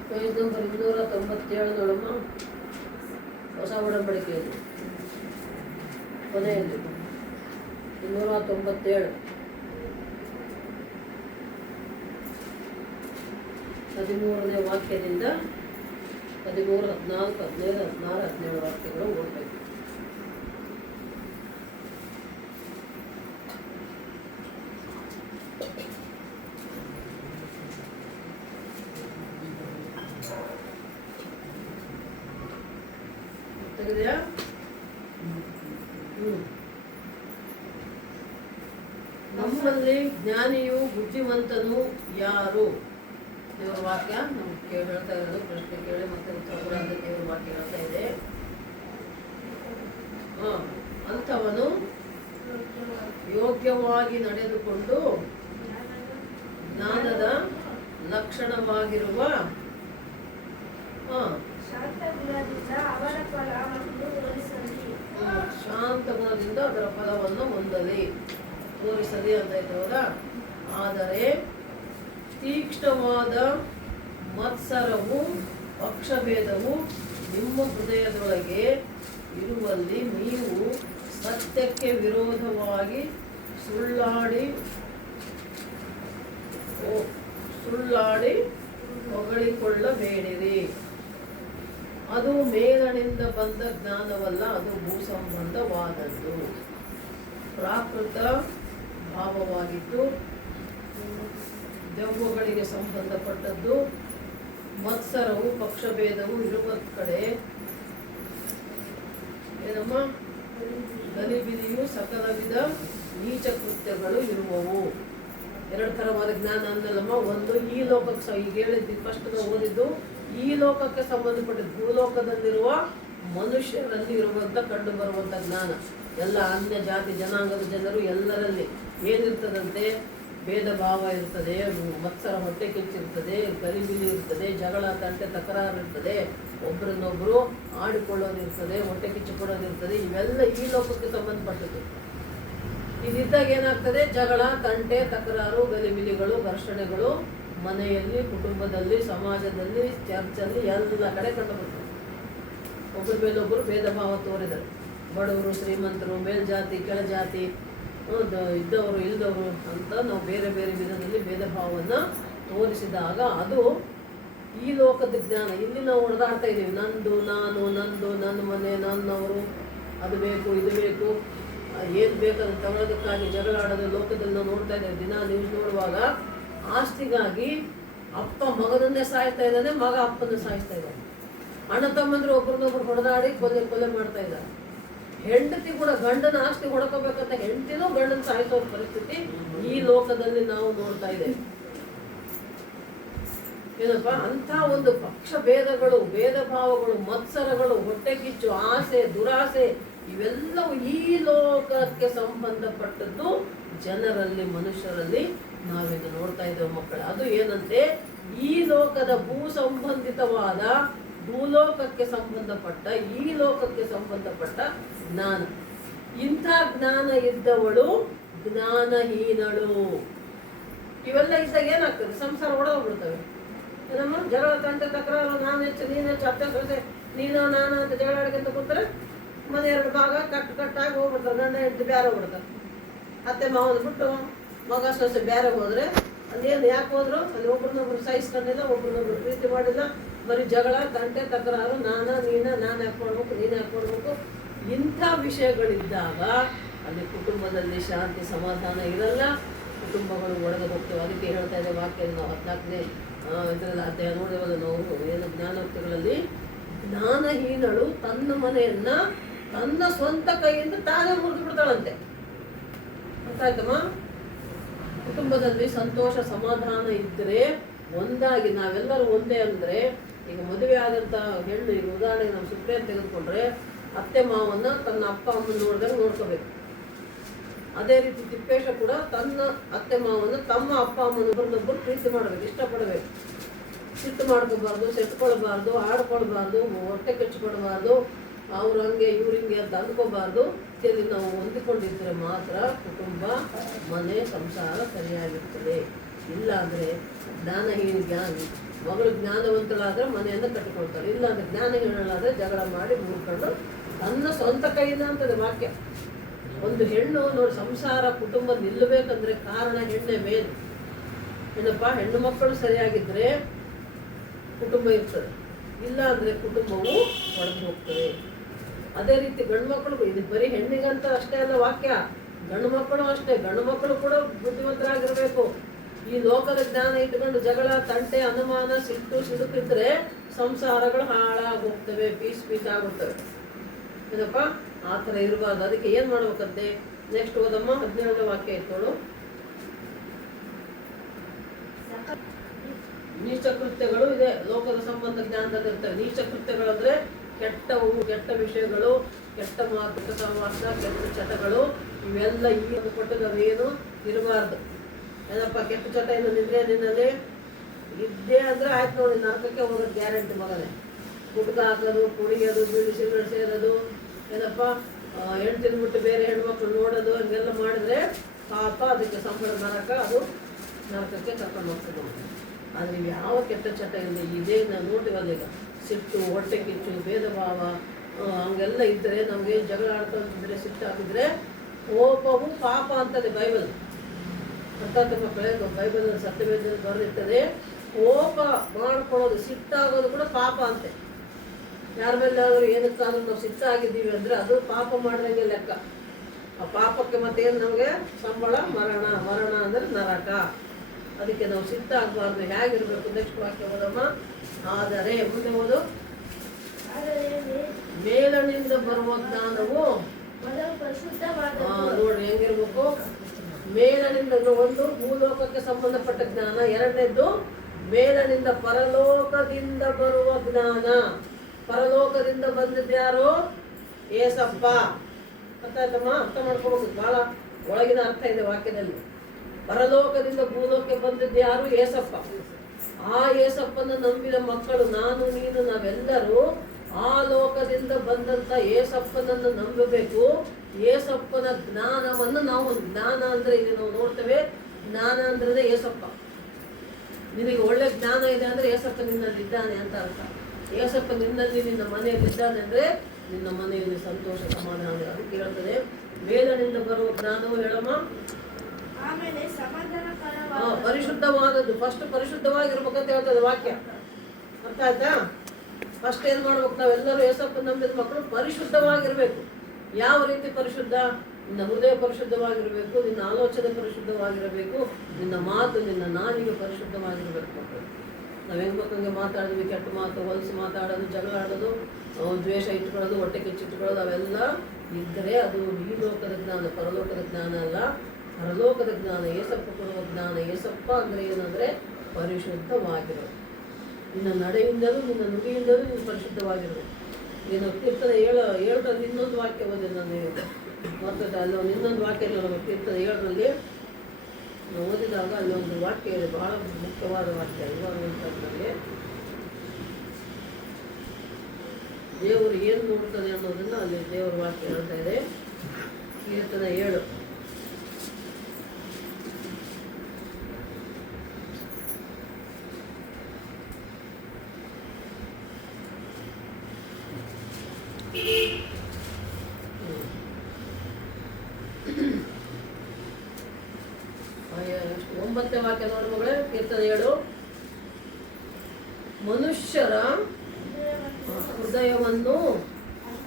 ಪೇಜ್ ನಂಬರ್ 297 ನೋಡಮ್ಮ. ಹೊಸ ಒಡಂಬಡಿಕೆಯಲ್ಲಿ ಕೊನೆಯಲ್ಲಿ 297 13ನೇ ವಾಕ್ಯದಿಂದ 13, 14, 15, 16, 17 ವಾಕ್ಯಗಳು ಓದಬೇಕು. ತೆಗೆದೆಯಾ? ನಮ್ಮಲ್ಲಿ ಜ್ಞಾನಿಯು ಬುದ್ಧಿವಂತನು ಯಾರು? ದೇವರ ವಾಕ್ಯ ನಮ್ಗೆ ಹೇಳ್ತಾ ಇರೋದು. ಪ್ರಶ್ನೆ ಕೇಳಿ ಮತ್ತೆ ಉತ್ತರ ಅಂತ ದೇವರ ವಾಕ್ಯ ಹೇಳ್ತಾ ಇದೆ. ಅಂಥವನು ಯೋಗ್ಯವಾಗಿ ನಡೆದುಕೊಂಡು ಜ್ಞಾನದ ಲಕ್ಷಣವಾಗಿರುವ ಶಾಂತ ಗುಣದಿಂದ ಅದರ ಫಲವನ್ನು ಹೊಂದಲಿ, ತೋರಿಸಲಿ ಅಂತ ಇದ್ದವರ. ಆದರೆ ತೀಕ್ಷ್ಣವಾದ ಮತ್ಸರವು, ಪಕ್ಷಭೇದವು ನಿಮ್ಮ ಹೃದಯದೊಳಗೆ ಇರುವಲ್ಲಿ ನೀವು ಸತ್ಯಕ್ಕೆ ವಿರೋಧವಾಗಿ ಸುಳ್ಳಾಡಿ ಹೊಗಳಿಕೊಳ್ಳಬೇಡಿರಿ. ಅದು ಮೇಲನಿಂದ ಬಂದ ಜ್ಞಾನವಲ್ಲ, ಅದು ಭೂಸಂಬಂಧವಾದದ್ದು, ಪ್ರಾಕೃತ ಭಾವವಾಗಿದ್ದು ದೆವ್ವಗಳಿಗೆ ಸಂಬಂಧಪಟ್ಟದ್ದು. ಮತ್ಸರವು, ಪಕ್ಷಭೇದವು ಇರುವ ಕಡೆ ಏನಮ್ಮ? ಗಲಿಬಿಲಿಯು, ಸಕಲ ವಿಧ ನೀಚ ಕೃತ್ಯಗಳು ಇರುವವು. ಎರಡು ಥರವಾದ ಜ್ಞಾನ ಅನ್ನಲ್ಲಮ್ಮ. ಒಂದು ಈ ಲೋಕಕ್ಕೆ, ಈಗ ಹೇಳಿದ್ದು ಫಸ್ಟ್ ನಾವು ಓದಿದ್ದು ಈ ಲೋಕಕ್ಕೆ ಸಂಬಂಧಪಟ್ಟಿದ್ದು, ಭೂಲೋಕದಲ್ಲಿರುವ ಮನುಷ್ಯರಲ್ಲಿ ಇರುವಂಥ ಕಂಡು ಬರುವಂಥ ಜ್ಞಾನ. ಎಲ್ಲ ಅನ್ಯ ಜಾತಿ ಜನಾಂಗದ ಜನರು ಎಲ್ಲರಲ್ಲಿ ಏನಿರ್ತದಂತೆ? ಭೇದ ಭಾವ ಇರ್ತದೆ, ಮತ್ಸರ ಹೊಟ್ಟೆ ಕಿಚ್ಚಿರ್ತದೆ, ಗಲಿಬಿಲಿ ಇರ್ತದೆ, ಜಗಳ ತಂಟೆ ತಕರಾರು ಇರ್ತದೆ, ಒಬ್ಬರನ್ನೊಬ್ಬರು ಆಡಿಕೊಳ್ಳೋದಿರ್ತದೆ, ಹೊಟ್ಟೆ ಕಿಚ್ಚಿಕೊಳ್ಳೋದಿರ್ತದೆ. ಇವೆಲ್ಲ ಈ ಲೋಕಕ್ಕೆ ಸಂಬಂಧಪಟ್ಟದ್ದು. ಇದಿದ್ದಾಗ ಏನಾಗ್ತದೆ? ಜಗಳ ತಂಟೆ ತಕರಾರು ಗಲಿಬಿಲಿಗಳು ಘರ್ಷಣೆಗಳು ಮನೆಯಲ್ಲಿ, ಕುಟುಂಬದಲ್ಲಿ, ಸಮಾಜದಲ್ಲಿ, ಚರ್ಚಲ್ಲಿ ಎಲ್ಲ ಕಡೆ ಕಂಡುಬರ್ತದೆ. ಒಬ್ಬರ ಮೇಲೊಬ್ಬರು ಭೇದ ಭಾವ ತೋರಿದರು. ಬಡವರು ಶ್ರೀಮಂತರು, ಮೇಲ್ಜಾತಿ ಕೆಳಜಾತಿ, ಇದ್ದವರು ಇಲ್ಲದವರು ಅಂತ ನಾವು ಬೇರೆ ಬೇರೆ ವಿಧದಲ್ಲಿ ಭೇದ ಭಾವವನ್ನು ತೋರಿಸಿದಾಗ ಅದು ಈ ಲೋಕದ ಜ್ಞಾನ. ಇಲ್ಲಿ ನಾವು ಹೊಡೆದಾಡ್ತಾ ಇದ್ದೀವಿ, ನಂದು ನಾನು, ನಂದು ನನ್ನ ಮನೆ, ನನ್ನವರು, ಅದು ಬೇಕು ಇದು ಬೇಕು, ಏನು ಬೇಕಾದ್ರೆ ತಗೊಳ್ಳೋದಕ್ಕಾಗಿ ಜಗಳ ಆಡೋದು ಲೋಕದಲ್ಲಿ ನಾವು ನೋಡ್ತಾ ಇದ್ದೇವೆ. ದಿನ ನ್ಯೂಸ್ ನೋಡುವಾಗ ಆಸ್ತಿಗಾಗಿ ಅಪ್ಪ ಮಗನನ್ನೇ ಸಾಯಿಸ್ತಾ ಇದ್ದಾನೆ, ಮಗ ಅಪ್ಪನ ಸಾಯಿಸ್ತಾ ಇದ್ದಾನೆ. ಅಣ್ಣ ತಮ್ಮಂದ್ರೆ ಒಬ್ರನ್ನೊಬ್ರು ಹೊಡೆದಾಡಿ ಕೊಲೆ ಮಾಡ್ತಾ ಇದ್ದಾರೆ. ಹೆಂಡತಿ ಕೂಡ ಗಂಡನ ಆಸ್ತಿ ಹೊಡ್ಕೋಬೇಕಂತ ಹೆಂಡತಿನೂ ಗಂಡನ ಸಾಯಿಸೋ ಪರಿಸ್ಥಿತಿ ಈ ಲೋಕದಲ್ಲಿ ನಾವು ನೋಡ್ತಾ ಇದ್ದೇವೆ. ಏನಪ್ಪ, ಅಂಥ ಒಂದು ಪಕ್ಷ ಭೇದಗಳು, ಭೇದ ಭಾವಗಳು, ಮತ್ಸರಗಳು, ಹೊಟ್ಟೆ ಕಿಚ್ಚು, ಆಸೆ, ದುರಾಸೆ ಇವೆಲ್ಲವೂ ಈ ಲೋಕಕ್ಕೆ ಸಂಬಂಧಪಟ್ಟದ್ದು ಜನರಲ್ಲಿ, ಮನುಷ್ಯರಲ್ಲಿ ನಾವಿನ್ನು ನೋಡ್ತಾ ಇದ್ದೇವೆ ಮಕ್ಕಳು. ಅದು ಏನಂತೆ? ಈ ಲೋಕದ ಭೂ ಸಂಬಂಧಿತವಾದ ಭೂಲೋಕಕ್ಕೆ ಸಂಬಂಧಪಟ್ಟ, ಈ ಲೋಕಕ್ಕೆ ಸಂಬಂಧಪಟ್ಟ ಜ್ಞಾನ. ಇಂಥ ಜ್ಞಾನ ಇದ್ದವಳು ಜ್ಞಾನಹೀನಳು. ಇವೆಲ್ಲ ಇದ್ದಾಗ ಏನಾಗ್ತದೆ? ಸಂಸಾರ ಒಡೆದೋಗ್ಬಿಡ್ತವೆ. ನಮ್ಮ ಜಗಳ ತಂಟೆ ತಕರಾರು, ನಾನು ಹೆಚ್ಚು ನೀನು ಹೆಚ್ಚು, ಅತ್ತೆ ಸೊಸೆ ನೀನು ನಾನು ಅಂತ ಜಗಳ ಆಡ್ಕೊಂತ ಕೂತ್ರೆ ಮನೆ ಎರಡು ಭಾಗ ಕಟ್ಟಾಗಿ ಹೋಗ್ಬಿಡ್ತಾರೆ. ಗಂಡ ಹೆಂಡತಿ ಬೇರೆ ಹೋಗ್ಬಿಡ್ತಾರೆ. ಅತ್ತೆ ಮಾವನ ಬಿಟ್ಟು ಮಗ ಸೊಸೆ ಬೇರೆ ಹೋದ್ರೆ ಅಲ್ಲೇನು ಯಾಕೆ ಹೋದ್ರು? ಅಲ್ಲಿ ಒಬ್ರನ್ನೊಬ್ರು ಸಹಿಸ್ಕೊಂಡಿಲ್ಲ, ಒಬ್ರನ್ನೊಬ್ರು ಪ್ರೀತಿ ಮಾಡಿಲ್ಲ, ಬರೀ ಜಗಳ ತಂಟೆ ತಕರಾರು, ನಾನು ಯಾಕೆ ಮಾಡ್ಬೇಕು, ನೀನು ಯಾಕೆ ಮಾಡ್ಬೇಕು, ಇಂಥ ವಿಷಯಗಳಿದ್ದಾಗ ಅಲ್ಲಿ ಕುಟುಂಬದಲ್ಲಿ ಶಾಂತಿ ಸಮಾಧಾನ ಇರಲ್ಲ, ಕುಟುಂಬಗಳು ಒಡೆದು ಹೋಗ್ತೇವೆ. ಅದಕ್ಕೆ ಹೇಳ್ತಾ ಇದ್ದೆ ವಾಕ್ಯದಲ್ಲಿ ನಾವು 14ನೇ ಇದರಲ್ಲಿ ಅಧ್ಯಾಯ ನೋಡಿವಲ್ಲ ನಾವು, ಏನು ಜ್ಞಾನೋಕ್ತಿಗಳಲ್ಲಿ, ಜ್ಞಾನಹೀನಳು ತನ್ನ ಮನೆಯನ್ನ ತನ್ನ ಸ್ವಂತ ಕೈಯಿಂದ ತಾನೇ ಮುರಿದು ಬಿಡ್ತಾಳಂತೆ. ಗೊತ್ತಾಯ್ತಮ್ಮ? ಕುಟುಂಬದಲ್ಲಿ ಸಂತೋಷ ಸಮಾಧಾನ ಇದ್ದರೆ, ಒಂದಾಗಿ ನಾವೆಲ್ಲರೂ ಒಂದೇ ಅಂದರೆ, ಈಗ ಮದುವೆ ಆದಂಥ ಹೆಣ್ಣು, ಈಗ ಉದಾಹರಣೆಗೆ ನಾವು ಸುಪ್ರಿಯನ್ನು ತೆಗೆದುಕೊಂಡ್ರೆ ಅತ್ತೆ ಮಾವನ್ನ ತನ್ನ ಅಪ್ಪ ಅಮ್ಮನ ನೋಡಿದಾಗ ನೋಡ್ಕೋಬೇಕು. ಅದೇ ರೀತಿ ತಿಪ್ಪೇಶ ಕೂಡ ತನ್ನ ಅತ್ತೆ ಮಾವನ್ನ ತಮ್ಮ ಅಪ್ಪ ಅಮ್ಮನೊಬ್ಬರನ್ನೊಬ್ಬರು ಪ್ರೀತಿ ಮಾಡಬೇಕು, ಇಷ್ಟಪಡಬೇಕು. ಸಿಟ್ಟು ಮಾಡ್ಕೋಬಾರ್ದು, ಸೆಟ್ಕೊಳ್ಬಾರ್ದು, ಆಡ್ಕೊಳ್ಬಾರ್ದು, ಹೊಟ್ಟೆ ಕೆಚ್ಕೊಳ್ಬಾರ್ದು, ಅವ್ರು ಹಂಗೆ ಇವ್ರು ಹಿಂಗೆ ಅಂತ ಅಂದ್ಕೋಬಾರ್ದು. ಇಲ್ಲಿ ನಾವು ಹೊಂದಿಕೊಂಡಿದ್ರೆ ಮಾತ್ರ ಕುಟುಂಬ, ಮನೆ, ಸಂಸಾರ ಸರಿಯಾಗಿರ್ತದೆ. ಇಲ್ಲ ಅಂದರೆ ಜ್ಞಾನಿ ಮಗಳು ಜ್ಞಾನವಂತಳಾದ್ರೆ ಮನೆಯನ್ನು ಕಟ್ಟಿಕೊಳ್ತಾಳೆ, ಇಲ್ಲ ಅಂದರೆ ಜ್ಞಾನಹೀನಳಾದರೆ ಜಗಳ ಮಾಡಿ ಮುರ್ಕೊಂಡು ತನ್ನ ಸ್ವಂತ ಕೈಯಿಂದ ಅಂತದೆ ವಾಕ್ಯ. ಒಂದು ಹೆಣ್ಣು ನೋಡಿ, ಸಂಸಾರ ಕುಟುಂಬ ನಿಲ್ಲಬೇಕಂದ್ರೆ ಕಾರಣ ಹೆಣ್ಣೆ ಮೇಲು. ಏನಪ್ಪ, ಹೆಣ್ಣು ಮಕ್ಕಳು ಸರಿಯಾಗಿದ್ದರೆ ಕುಟುಂಬ ಇರ್ತದೆ, ಇಲ್ಲ ಅಂದರೆ ಕುಟುಂಬವು ಒಡೆದು ಹೋಗ್ತದೆ. ಅದೇ ರೀತಿ ಗಂಡು ಮಕ್ಕಳು, ಇದು ಬರೀ ಹೆಣ್ಣಿಗಂತ ಅಷ್ಟೇ ಅಲ್ಲ ವಾಕ್ಯ, ಗಂಡು ಮಕ್ಕಳು ಅಷ್ಟೇ. ಗಂಡು ಮಕ್ಕಳು ಕೂಡ ಬುದ್ಧಿವಂತರಾಗಿರಬೇಕು. ಈ ಲೋಕದ ಜ್ಞಾನ ಇಟ್ಕೊಂಡು ಜಗಳ ತಂಟೆ ಅನುಮಾನ ಸಿಟ್ಟು ಸಿಡುಕಿದ್ರೆ ಸಂಸಾರಗಳು ಹಾಳಾಗಿ ಹೋಗ್ತವೆ, ಪೀಸ್ ಆಗುತ್ತವೆ. ಏನಪ್ಪ, ಆ ಥರ ಇರಬಾರ್ದು. ಅದಕ್ಕೆ ಏನು ಮಾಡ್ಬೇಕಂತೆ? ನೆಕ್ಸ್ಟ್ ಓದಮ್ಮ, 17ನೇ ವಾಕ್ಯ ಇಟ್ಕೊಳ್ಳು. ನೀಚ ಕೃತ್ಯಗಳು ಇದೆ ಲೋಕದ ಸಂಬಂಧ ಜ್ಞಾನದಲ್ಲಿ ಇರ್ತವೆ. ನೀಚ ಕೃತ್ಯಗಳಂದ್ರೆ ಕೆಟ್ಟವು, ಕೆಟ್ಟ ವಿಷಯಗಳು, ಕೆಟ್ಟ ಮಾತು, ಕೆಟ್ಟ ಸಹವಾಸ, ಕೆಟ್ಟ ಚಟಗಳು, ಇವೆಲ್ಲ ಈ ಒಂದು ಕೊಟ್ಟದವೇನು ಇರಬಾರ್ದು. ಏನಪ್ಪ, ಕೆಟ್ಟ ಚಟ ಏನು ನಿನ್ನಲ್ಲಿ ಇದ್ದೇ ಅಂದ್ರೆ ಆಯ್ತು ನೋಡಿ, ನರಕಕ್ಕೆ ಹೋಗೋದು ಗ್ಯಾರಂಟಿ ಮಗನೇ. ಗುಟ್ಕ ಹಾಕೋದು, ಕುಡಿಯೋದು, ಬೀಡಿ ಸಿಗರೇಟ್ ಸೇರೋದು, ಏನಪ್ಪ ಹೆಣ್ಣು ತಿಂದ್ಬಿಟ್ಟು ಬೇರೆ ಹೆಣ್ಮಕ್ಳು ನೋಡೋದು, ಹಂಗೆಲ್ಲ ಮಾಡಿದ್ರೆ ಪಾಪ, ಅದಕ್ಕೆ ಸಂಬಳ ನರಕ, ಅದು ನರಕಕ್ಕೆ ಕರ್ಕೊಂಡು ಹೋಗ್ತದೆ. ಆದರೆ ಯಾವ ಕೆಟ್ಟ ಚಟ ಇಲ್ಲ, ಇದೇ ನಾವು ನೋಡಿವಲ್ಲ ಈಗ, ಸಿಟ್ಟು, ಹೊಟ್ಟೆ ಕಿಚ್ಚು, ಭೇದ ಭಾವ ಹಂಗೆಲ್ಲ ಇದ್ದರೆ, ನಮಗೆ ಜಗಳ ಆಡ್ಕೊಂಡಿದ್ರೆ, ಸಿಟ್ಟಾಗಿದ್ರೆ ಕೋಪವು ಪಾಪ ಅಂತದೆ ಬೈಬಲ್. ಅರ್ಥಾತ್ ಮಕ್ಕಳೇ, ಬೈಬಲಲ್ಲಿ ಸತ್ಯವೇದದಲ್ಲಿ ಬರೆದಿರ್ತದೆ, ಕೋಪ ಮಾಡ್ಕೊಳ್ಳೋದು, ಸಿಟ್ಟಾಗೋದು ಕೂಡ ಪಾಪ ಅಂತೆ. ಯಾರ ಮೇಲಾದರೂ ಏನಕ್ಕಾದ್ರೂ ನಾವು ಸಿಟ್ಟಾಗಿದ್ದೀವಿ ಅಂದರೆ ಅದು ಪಾಪ ಮಾಡಿದಂಗೆ ಲೆಕ್ಕ. ಆ ಪಾಪಕ್ಕೆ ಮತ್ತೇನು ನಮಗೆ ಸಂಬಳ? ಮರಣ ಅಂದರೆ ನರಕ. ಅದಕ್ಕೆ ನಾವು ಸಿಟ್ಟಾಗಬಾರ್ದು. ಹೇಗಿರ್ಬೇಕು? ನೆಕ್ಸ್ಟ್ ವಾಕ್ಯ ಓದಮ್ಮ. ಆದರೆ ಮುಂದೆ ಓದು. ಮೇಲನಿಂದ ಬರುವ ಜ್ಞಾನವು ನೋಡಿ ಹೆಂಗಿರ್ಬೇಕು? ಮೇಲನಿಂದ, ಒಂದು ಭೂಲೋಕಕ್ಕೆ ಸಂಬಂಧಪಟ್ಟ ಜ್ಞಾನ, ಎರಡನೇದ್ದು ಮೇಲನಿಂದ ಪರಲೋಕದಿಂದ ಬರುವ ಜ್ಞಾನ. ಪರಲೋಕದಿಂದ ಬಂದಿದ್ದ್ಯಾರು? ಏಸಪ್ಪ. ಗೊತ್ತಾಯ್ತಮ್ಮ? ಅರ್ಥ ಮಾಡ್ಕೋಬೇಕು, ಬಹಳ ಒಳಗಿನ ಅರ್ಥ ಇದೆ ವಾಕ್ಯದಲ್ಲಿ. ಪರಲೋಕದಿಂದ ಭೂಲೋಕಕ್ಕೆ ಬಂದಿದ್ದ್ಯಾರು? ಏಸಪ್ಪ. ಆ ಏಸಪ್ಪನ ನಂಬಿದ ಮಕ್ಕಳು ನಾನು ನೀನು ನಾವೆಲ್ಲರೂ ಆ ಲೋಕದಿಂದ ಬಂದಂತ ಏಸಪ್ಪನನ್ನು ನಂಬಬೇಕು. ಏಸಪ್ಪನ ಜ್ಞಾನವನ್ನು ನಾವು, ಜ್ಞಾನ ಅಂದ್ರೆ ಇಲ್ಲಿ ನಾವು ನೋಡ್ತೇವೆ, ಜ್ಞಾನ ಅಂದ್ರೆ ಏಸಪ್ಪ. ನಿನಗೆ ಒಳ್ಳೆ ಜ್ಞಾನ ಇದೆ ಅಂದ್ರೆ ಏಸಪ್ಪ ನಿನ್ನಲ್ಲಿ ಇದ್ದಾನೆ ಅಂತ ಅರ್ಥ. ಏಸಪ್ಪ ನಿನ್ನಲ್ಲಿ, ನಿನ್ನ ಮನೆಯಲ್ಲಿ ಇದ್ದಾನೆ ಅಂದ್ರೆ ನಿನ್ನ ಮನೆಯಲ್ಲಿ ಸಂತೋಷ ಸಮಾಧಾನ. ಅದಕ್ಕೆ ಹೇಳ್ತದೆ ಮೇಲನಿಂದ ಬರುವ ಜ್ಞಾನವು, ಹೇಳಮ್ಮ, ಪರಿಶುದ್ಧವಾದದ್ದು. ಫಸ್ಟ್ ಪರಿಶುದ್ಧವಾಗಿರ್ಬೇಕಂತ ಹೇಳ್ತದೆ ವಾಕ್ಯ. ಅರ್ಥ ಆಯ್ತಾ? ಫಸ್ಟ್ ಏನ್ ಮಾಡ್ಬೇಕು? ನಾವೆಲ್ಲರೂ ಏಸಪ್ಪ ನಂಬಿದ ಮಕ್ಕಳು ಪರಿಶುದ್ಧವಾಗಿರ್ಬೇಕು. ಯಾವ ರೀತಿ ಪರಿಶುದ್ಧ? ನಿನ್ನ ಹೃದಯ ಪರಿಶುದ್ಧವಾಗಿರ್ಬೇಕು, ನಿನ್ನ ಆಲೋಚನೆ ಪರಿಶುದ್ಧವಾಗಿರಬೇಕು, ನಿನ್ನ ಮಾತು, ನಿನ್ನ ನಾಲಿಗೆ ಪರಿಶುದ್ಧವಾಗಿರ್ಬೇಕು. ಮಕ್ಕಳು ನಾವು ಹೆಂಗ್ ಬೇಕಂಗೆ ಮಾತಾಡಿದ್ವಿ, ಕೆಟ್ಟ ಮಾತು, ಹೊಲಸು ಮಾತಾಡೋದು, ಜಗಳ ಆಡೋದು, ದ್ವೇಷ ಇಟ್ಕೊಳ್ಳೋದು, ಹೊಟ್ಟೆ ಕಿಚ್ಚಿಟ್ಕೊಳ್ಳೋದು, ಅವೆಲ್ಲ ಇದ್ದರೆ ಅದು ಈ ಲೋಕದ ಜ್ಞಾನ, ಪರಲೋಕದ ಜ್ಞಾನ ಅಲ್ಲ. ಪರಲೋಕದ ಜ್ಞಾನ, ಏಸಪ್ಪ ಕೊಡುವ ಜ್ಞಾನ. ಏಸಪ್ಪ ಅಂದ್ರೆ ಏನಂದ್ರೆ ಪರಿಶುದ್ಧವಾಗಿರೋದು. ನಿನ್ನ ನಡೆಯಿಂದಲೂ ನಿನ್ನ ನುಡಿಯಿಂದಲೂ ನೀನು ಪರಿಶುದ್ಧವಾಗಿರ್ಬೇಕು. ನೀನು ಕೀರ್ತನೆ 7ರಲ್ಲಿ ಇನ್ನೊಂದು ವಾಕ್ಯ ಓದಿ, ನಾನು ಮತ್ತೆ ಅಲ್ಲಿ ಇನ್ನೊಂದು ವಾಕ್ಯ ಇಲ್ಲ. ನಮ್ಮ ಕೀರ್ತನೆ 7ರಲ್ಲಿ ನಾವು ಓದಿದಾಗ ಅಲ್ಲಿ ಒಂದು ವಾಕ್ಯ ಇದೆ, ಬಹಳ ಮುಖ್ಯವಾದ ವಾಕ್ಯ. ಇವಾಗ ನಮಗೆ ದೇವರು ಏನು ನೋಡ್ತಾನೆ ಅನ್ನೋದನ್ನ ಅಲ್ಲಿ ದೇವರ ವಾಕ್ಯ ಹೇಳ್ತಾ ಇದೆ. ಕೀರ್ತನೆ 7. ಒಂಬತ್ತನೇ ವಾಕ್ಯ ನೋಡಿ ಮಗಳೇ, ಕೀರ್ತನೆ 7. ಮನುಷ್ಯರ ಹೃದಯವನ್ನು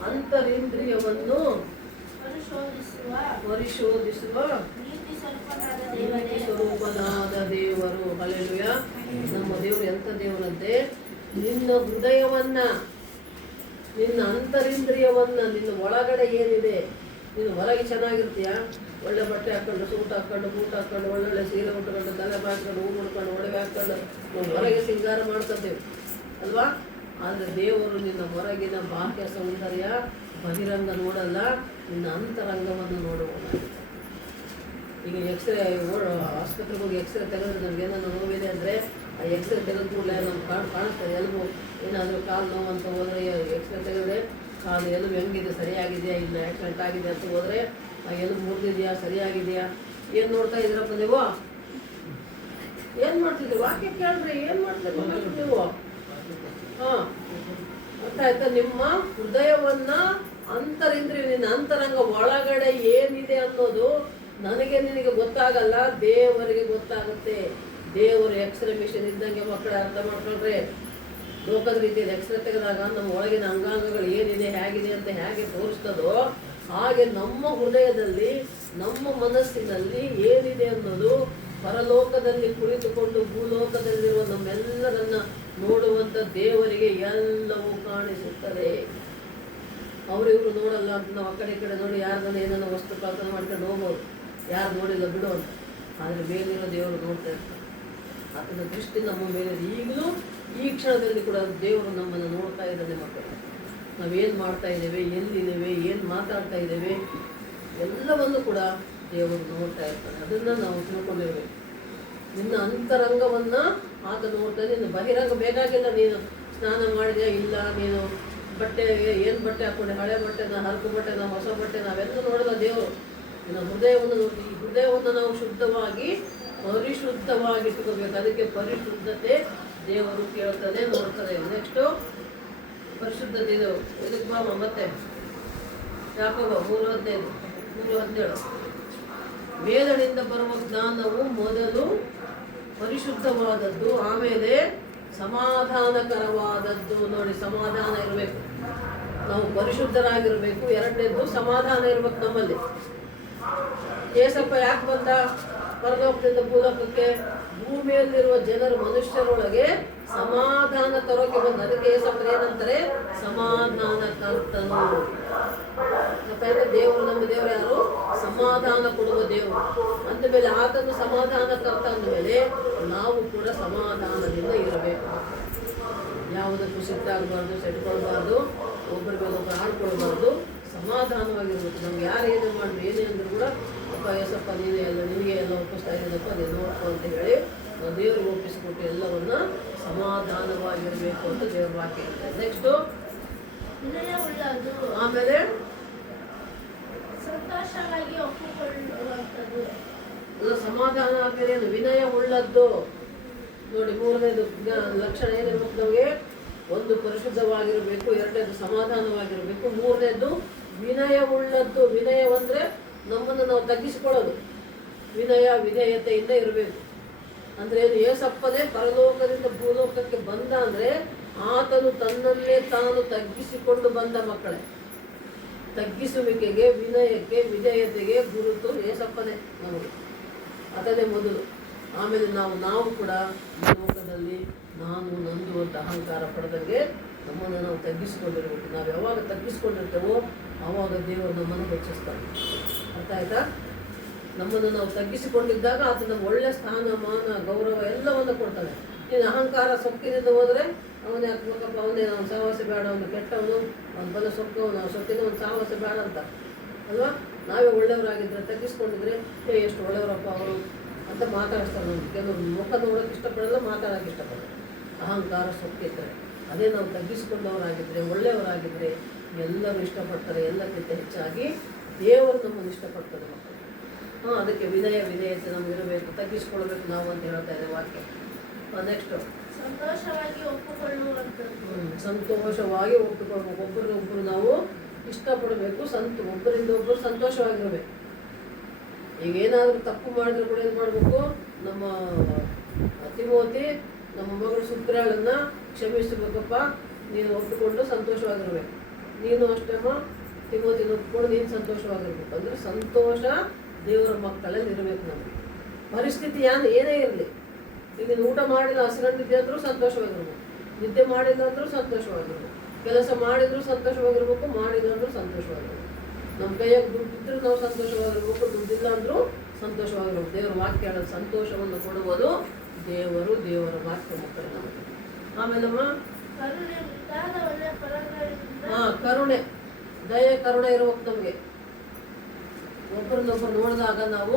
ಅಂತರಿಂದ್ರಿಯವನ್ನು ಪರಿಶೋಧಿಸುವ ನೀತಿ ಸ್ವರೂಪನಾದ ದೇವರು. ಹಲ್ಲೆಲೂಯಾ. ನಮ್ಮ ದೇವರು ಎಂಥ ದೇವರಂತೆ, ನಿನ್ನ ಹೃದಯವನ್ನ, ನಿನ್ನ ಅಂತರಿಂದ್ರಿಯವನ್ನ, ನಿನ್ನ ಒಳಗಡೆ ಏನಿದೆ, ನೀನು ಹೊರಗೆ ಚೆನ್ನಾಗಿರ್ತೀಯ, ಒಳ್ಳೆ ಬಟ್ಟೆ ಹಾಕೊಂಡು, ಸೂಟ್ ಹಾಕೊಂಡು, ಬೂಟ್ ಹಾಕೊಂಡು, ಒಳ್ಳೊಳ್ಳೆ ಸೀರೆ ಉಟ್ಕೊಂಡು, ತಲೆ ಬಾಚ್ಕೊಂಡು, ಹೂ ಮುಡ್ಕೊಂಡು, ಒಡವೆ ಹಾಕೊಂಡು ನಾವು ಹೊರಗೆ ಸಿಂಗಾರ ಮಾಡ್ಕೊತೇವೆ ಅಲ್ವಾ? ಆದರೆ ದೇವರು ನಿನ್ನ ಹೊರಗಿನ ಬಾಹ್ಯ ಸೌಂದರ್ಯ ಬಹಿರಂಗ ನೋಡಲ್ಲ, ನಿನ್ನ ಅಂತರಂಗವನ್ನು ನೋಡುವಲ್ಲ. ಈಗ ಎಕ್ಸ್ರೇ ಆಸ್ಪತ್ರೆಗೆ ಹೋಗಿ ಎಕ್ಸ್ರೇ ತೆಗೆದ್ರೆ ನಮ್ಗೆ ಏನಾದ್ರು ನೋವಿದೆ ಅಂದರೆ ಆ ಎಕ್ಸ್ರೇ ತೆಗೆದು ಕೂಡಲೇ ನಮ್ಗೆ ಕಾಣಿಸ್ತದೆ. ಎಲ್ಬು ಏನಾದರೂ ಕಾಲು ನೋವು ಅಂತ ಹೋದರೆ ಎಕ್ಸ್ರೇ ತೆಗೆದ್ರೆ ಕಾಲು ಎಲುಬು ಹೆಂಗಿದೆ, ಸರಿಯಾಗಿದೆಯಾ, ಇಲ್ಲ ಆ್ಯಕ್ಸಿಡೆಂಟ್ ಆಗಿದೆ ಅಂತ ಹೋದರೆ ಆ ಎಲುಬು ಮುರಿದಿದೆಯಾ, ಸರಿಯಾಗಿದೆಯಾ. ಏನು ನೋಡ್ತಾ ಇದ್ದೀರಪ್ಪ ನೀವು? ಏನು ಮಾಡ್ತಿದ್ದೀವಿ? ವಾಕ್ಯ ಕೇಳ್ರಿ, ಏನು ಮಾಡ್ತೀರಿ ನೀವು? ಹಾಂ, ಅರ್ಥ ಆಯ್ತಾ? ನಿಮ್ಮ ಹೃದಯವನ್ನ ಅಂತರಿಂದ್ರಿಯ, ನಿನ್ನ ಅಂತರಂಗ ಒಳಗಡೆ ಏನಿದೆ ಅನ್ನೋದು ನನಗೆ ನಿನಗೆ ಗೊತ್ತಾಗಲ್ಲ, ದೇವರಿಗೆ ಗೊತ್ತಾಗುತ್ತೆ. ದೇವರು ಎಕ್ಸ್ರೇ ಮಿಷನ್ ಇದ್ದಂಗೆ ಮಕ್ಕಳು ಅರ್ಥ ಮಾಡ್ಕೊಳ್ರಿ. ಲೋಕದ ರೀತಿಯಲ್ಲಿ ಎಕ್ಸ್ರೇ ತೆಗೆದಾಗ ನಮ್ಮ ಒಳಗಿನ ಅಂಗಾಂಗಗಳು ಏನಿದೆ, ಹೇಗಿದೆ ಅಂತ ಹೇಗೆ ತೋರಿಸ್ತದೋ ಹಾಗೆ ನಮ್ಮ ಹೃದಯದಲ್ಲಿ, ನಮ್ಮ ಮನಸ್ಸಿನಲ್ಲಿ ಏನಿದೆ ಅನ್ನೋದು ಪರಲೋಕದಲ್ಲಿ ಕುಳಿತುಕೊಂಡು ಭೂಲೋಕದಲ್ಲಿರುವ ನಮ್ಮೆಲ್ಲರನ್ನ ನೋಡುವಂಥ ದೇವರಿಗೆ ಎಲ್ಲವೂ ಕಾಣಿಸುತ್ತದೆ. ಅವರಿವರು ನೋಡಲ್ಲ ಅಂತ ನಾವು ಆ ಕಡೆ ಈ ಕಡೆ ನೋಡಿ ಯಾರನ್ನ ಏನನ್ನ ವಸ್ತು ಕಲ್ಪನೆ ಮಾಡ್ಕೊಂಡು ಹೋಗ್ಬೋದು, ಯಾರು ನೋಡಿಲ್ಲ ಬಿಡು ಅಂತ. ಆದರೆ ಮೇಲಿರೋ ದೇವರು ನೋಡ್ತಾ ಇರ್ತಾರೆ. ಆತನ ದೃಷ್ಟಿ ನಮ್ಮ ಮೇಲೆ ಈಗಲೂ ಈ ಕ್ಷಣದಲ್ಲಿ ಕೂಡ ದೇವರು ನಮ್ಮನ್ನು ನೋಡ್ತಾ ಇದ್ದಾನೆ. ಮಕ್ಕಳು ನಾವೇನು ಮಾಡ್ತಾ ಇದ್ದೇವೆ, ಎಲ್ಲಿದ್ದೇವೆ, ಏನು ಮಾತಾಡ್ತಾ ಇದ್ದೇವೆ, ಎಲ್ಲವನ್ನು ಕೂಡ ದೇವರು ನೋಡ್ತಾ ಇರ್ತಾನೆ. ಅದನ್ನು ನಾವು ತಿಳ್ಕೊಂಡಿರ್ಬೇಕು. ನಿನ್ನ ಅಂತರಂಗವನ್ನು ಆತ ನೋಡ್ತಾನೆ. ನಿನ್ನ ಬಹಿರಂಗ ಬೇಕಾಗಿಲ್ಲ, ನೀನು ಸ್ನಾನ ಮಾಡಿದ್ಯಾ ಇಲ್ಲ, ನೀನು ಬಟ್ಟೆ ಏನು ಬಟ್ಟೆ ಹಾಕ್ಕೊಂಡೆ, ಹಳೆ ಬಟ್ಟೆನ, ಹರಕು ಬಟ್ಟೆನ, ಹೊಸ ಬಟ್ಟೆ, ನಾವೆಲ್ಲ ನೋಡಲ್ಲ. ದೇವರು ನಿನ್ನ ಹೃದಯವನ್ನು ನೋಡಿ. ಈ ಹೃದಯವನ್ನು ನಾವು ಶುದ್ಧವಾಗಿ ಪರಿಶುದ್ಧವಾಗಿ ಇಟ್ಕೋಬೇಕು. ಅದಕ್ಕೆ ಪರಿಶುದ್ಧತೆ ದೇವರು ಕೇಳ್ತಾನೆ, ನೋಡ್ತಾನೆ. ನೆಕ್ಸ್ಟು ಪರಿಶುದ್ಧತೆ ಇದು ಇದಕ್ಕೆ ಬಾಮ ಮತ್ತೆ ಯಾಕೋಬ 3:17 ವೇದಗಳಿಂದ ಬರುವ ಜ್ಞಾನವು ಮೊದಲು ಪರಿಶುದ್ಧವಾದದ್ದು, ಆಮೇಲೆ ಸಮಾಧಾನಕರವಾದದ್ದು. ನೋಡಿ, ಸಮಾಧಾನ ಇರಬೇಕು, ನಾವು ಪರಿಶುದ್ಧರಾಗಿರ್ಬೇಕು. ಎರಡನೇದ್ದು ಸಮಾಧಾನ ಇರ್ಬೇಕು ನಮ್ಮಲ್ಲಿ. ಏಸಪ್ಪ ಯಾಕೆ ಬಂದ ಪರಲೋಕದಿಂದ ಭೂಲೋಕಕ್ಕೆ? ಭೂಮಿಯಲ್ಲಿರುವ ಜನರು, ಮನುಷ್ಯರೊಳಗೆ ಸಮಾಧಾನ ತರೋಕೆ ಬಂದ. ಅದಕ್ಕೆ ಏಸಪ್ಪ ಏನಂತಾರೆ? ಸಮಾಧಾನ ಕರ್ತನು. ಯಾಕಂದ್ರೆ ದೇವರು, ನಮ್ಮ ದೇವರು ಯಾರು? ಸಮಾಧಾನ ಕೊಡುವ ದೇವರು. ಅಂದ ಮೇಲೆ ಆತನು ಸಮಾಧಾನ ಕರ್ತ ಅಂದ ಮೇಲೆ ನಾವು ಕೂಡ ಸಮಾಧಾನದಿಂದ ಇರಬೇಕು. ಯಾವುದಕ್ಕೂ ಸಿಟ್ಟಾಗಬಾರ್ದು, ಸೆಟ್ಕೊಳ್ಬಾರ್ದು, ಒಬ್ಬರ ಮೇಲೆ ಒಬ್ಬರು ಆಡ್ಕೊಳ್ಬಾರ್ದು, ಸಮಾಧಾನವಾಗಿರ್ಬೇಕು. ನಮ್ಗೆ ಯಾರು ಏನೇ ಮಾಡಿದ್ರು ಏನೇ ಅಂದರೂ ಕೂಡ ಅಪ್ಪ ಏಸಪ್ಪ ನೀನೇ ಎಲ್ಲ ನಿನಗೆ ಎಲ್ಲ ಒಪ್ಪಿಸ್ತಾ ಇದ್ದೀನಪ್ಪ ನೀನು ನೋಡ್ಕೊ ಅಂತ ಹೇಳಿ ನಾವು ದೇವ್ರಿಗೆ ಒಪ್ಪಿಸ್ಕೊಟ್ಟು ಎಲ್ಲವನ್ನ ಸಮಾಧಾನವಾಗಿರಬೇಕು ಅಂತ ದೇವ್ರ ವಾಕ್ಯ ಹೇಳ್ತಾರೆ. ನೆಕ್ಸ್ಟು ಆಮೇಲೆ ಸಂತೋಷವಾಗಿ ಒಪ್ಪಿಕೊಳ್ಳುವಂಥದ್ದು. ಸಮಾಧಾನ ಆದ್ಮೇಲೆ ಏನು? ವಿನಯ ಉಳ್ಳದ್ದು. ನೋಡಿ, ಮೂರನೇದು ಲಕ್ಷಣ ಏನಿರ್ಬೇಕು ನಮಗೆ? ಒಂದು ಪರಿಶುದ್ಧವಾಗಿರಬೇಕು, ಎರಡನೇದು ಸಮಾಧಾನವಾಗಿರಬೇಕು, ಮೂರನೇದು ವಿನಯ ಉಳ್ಳದ್ದು. ವಿನಯ ಅಂದರೆ ನಮ್ಮನ್ನು ನಾವು ತಗ್ಗಿಸಿಕೊಳ್ಳೋದು. ವಿನಯ ವಿಧೇಯತೆಯಿಂದ ಇರಬೇಕು. ಅಂದರೆ ಏನು? ಏಸಪ್ಪನೇ ಪರಲೋಕದಿಂದ ಭೂಲೋಕಕ್ಕೆ ಬಂದ ಅಂದರೆ ಆತನು ತನ್ನನ್ನೇ ತಾನು ತಗ್ಗಿಸಿಕೊಂಡು ಬಂದ ಮಕ್ಕಳೇ. ತಗ್ಗಿಸುವಿಕೆಗೆ, ವಿನಯಕ್ಕೆ, ವಿಧೇಯತೆಗೆ ಗುರುತು ಏಸಪ್ಪನೇ ನಮಗೆ. ಅದನ್ನೇ ಮೊದಲು. ಆಮೇಲೆ ನಾವು ಕೂಡ ಈ ಲೋಕದಲ್ಲಿ ನಾನು ನಂದು ಅಂತ ಅಹಂಕಾರ ಪಡೆದಂಗೆ ನಮ್ಮನ್ನು ನಾವು ತಗ್ಗಿಸಿಕೊಂಡಿರ್ಬೇಕು. ನಾವು ಯಾವಾಗ ತಗ್ಗಿಸ್ಕೊಂಡಿರ್ತೇವೋ ಆವಾಗ ದೇವರು ನಮ್ಮನ್ನು ಹೆಚ್ಚಿಸ್ತಾನೆ. ಅರ್ಥ ಆಯ್ತಾ? ನಮ್ಮನ್ನು ನಾವು ತಗ್ಗಿಸಿಕೊಂಡಿದ್ದಾಗ ಆತ ನಮ್ಗೆ ಒಳ್ಳೆ ಸ್ಥಾನಮಾನ, ಗೌರವ ಎಲ್ಲವನ್ನು ಕೊಡ್ತಾನೆ. ನೀನು ಅಹಂಕಾರ ಸೊಕ್ಕಿನಿಂದ ಹೋದರೆ ಅವನೇ ಹಾಕ್ಬೇಕಪ್ಪ, ಅವನೇ ನಾವು ಸಹವಾಸ ಬೇಡ, ಅವನು ಕೆಟ್ಟವನು, ಅವನು ಬಲ ಸೊಕ್ಕವನು, ಸೊಕ್ಕಿನ ಒಂದು ಸಹವಾಸ ಬೇಡ ಅಂತ ಅಲ್ವಾ? ನಾವೇ ಒಳ್ಳೆಯವರಾಗಿದ್ದರೆ, ತಗ್ಗಿಸ್ಕೊಂಡಿದ್ರೆ ಎಷ್ಟು ಒಳ್ಳೆಯವರಪ್ಪ ಅವರು ಅಂತ ಮಾತಾಡಿಸ್ತಾರೆ. ನಮ್ಗೆ ಕೆಲವರು ಮುಖ ನೋಡೋಕೆ ಇಷ್ಟಪಡಲ್ಲ, ಮಾತಾಡೋಕೆ ಇಷ್ಟಪಡಲ್ಲ. ಅಹಂಕಾರ ಸೊಕ್ಕಿದ್ರೆ. ಅದೇ ನಾವು ತಗ್ಗಿಸ್ಕೊಂಡವರಾಗಿದ್ದರೆ, ಒಳ್ಳೆಯವರಾಗಿದ್ದರೆ ಎಲ್ಲರೂ ಇಷ್ಟಪಡ್ತಾರೆ. ಎಲ್ಲಕ್ಕಿಂತ ಹೆಚ್ಚಾಗಿ ದೇವರು ನಮ್ಮನ್ನು ಇಷ್ಟಪಡ್ತಾರೆ ಮಕ್ಕಳು. ಅದಕ್ಕೆ ವಿನಯ ವಿಧೇಯತೆ ನಮಗಿರಬೇಕು, ತಗ್ಗಿಸ್ಕೊಳ್ಬೇಕು ನಾವು ಅಂತ ಹೇಳ್ತಾ ಇದೆ ವಾಕ್ಯ. ನೆಕ್ಸ್ಟು ಸಂತೋಷವಾಗಿ ಒಪ್ಪಿಕೊಳ್ಳುವಂಥದ್ದು. ಸಂತೋಷವಾಗಿ ಒಪ್ಪಿಕೊಳ್ಬೇಕು. ಒಬ್ಬರಿಗೊಬ್ಬರು ನಾವು ಇಷ್ಟಪಡಬೇಕು. ಒಬ್ಬರಿಂದ ಒಬ್ಬರು ಸಂತೋಷವಾಗಿರಬೇಕು. ಈಗ ಏನಾದರೂ ತಪ್ಪು ಮಾಡಿದ್ರೆ ಕೂಡ ಏನು ಮಾಡಬೇಕು? ನಮ್ಮ ತಿಮೋತಿ ನಮ್ಮ ಮಗಳು ಸುಪ್ರಾಳನ್ನ ಕ್ಷಮಿಸಬೇಕಪ್ಪ, ನೀನು ಒಪ್ಪಿಕೊಂಡು ಸಂತೋಷವಾಗಿರ್ಬೇಕು. ನೀನು ಅಷ್ಟೇಮ್ಮ ತಿಮೋತಿನ ಒಪ್ಪಿಕೊಂಡು ನೀನು ಸಂತೋಷವಾಗಿರ್ಬೇಕು. ಅಂದರೆ ಸಂತೋಷ ದೇವರ ಮಕ್ಕಳಲ್ಲಿ ಇರಬೇಕು ನಮಗೆ. ಪರಿಸ್ಥಿತಿ ಏನೇ ಇರಲಿ, ಈಗ ನೀನು ಊಟ ಮಾಡಿಲ್ಲ, ಹಸಿಗಂಡಿದ್ದೆ ಅಂದರೂ ಸಂತೋಷವಾಗಿರ್ಬೇಕು, ನಿದ್ದೆ ಮಾಡಿಲ್ಲ ಅಂದರೂ ಸಂತೋಷವಾಗಿರ್ಬೇಕು, ಕೆಲಸ ಮಾಡಿದರೂ ಸಂತೋಷವಾಗಿರ್ಬೇಕು, ಮಾಡಿಲ್ಲ ಅಂದರೂ ಸಂತೋಷವಾಗಿರ್ಬೇಕು. ನಮ್ಮ ಕೈಯಾಗ ದುಡ್ಡಿದ್ರೂ ನಾವು ಸಂತೋಷವಾಗಿರ್ಬೇಕು, ದುಡ್ಡಿಲ್ಲ ಅಂದರೂ ಸಂತೋಷವಾಗಿರ್ಬೇಕು. ದೇವರ ವಾಕ್ಯ ಹೇಳೋದು ಸಂತೋಷವನ್ನು ಕೊಡುವುದು ದೇವರು, ದೇವರ ವಾಕ್ಯ ಮಕ್ಕಳು ನಮಗೆ. ಆಮೇಲಮ್ಮ ಕರುಣೆ, ದಯೆ, ಕರುಣೆ ಇರ್ಬೇಕು ನಮಗೆ. ಒಬ್ಬರನ್ನೊಬ್ಬರು ನೋಡಿದಾಗ ನಾವು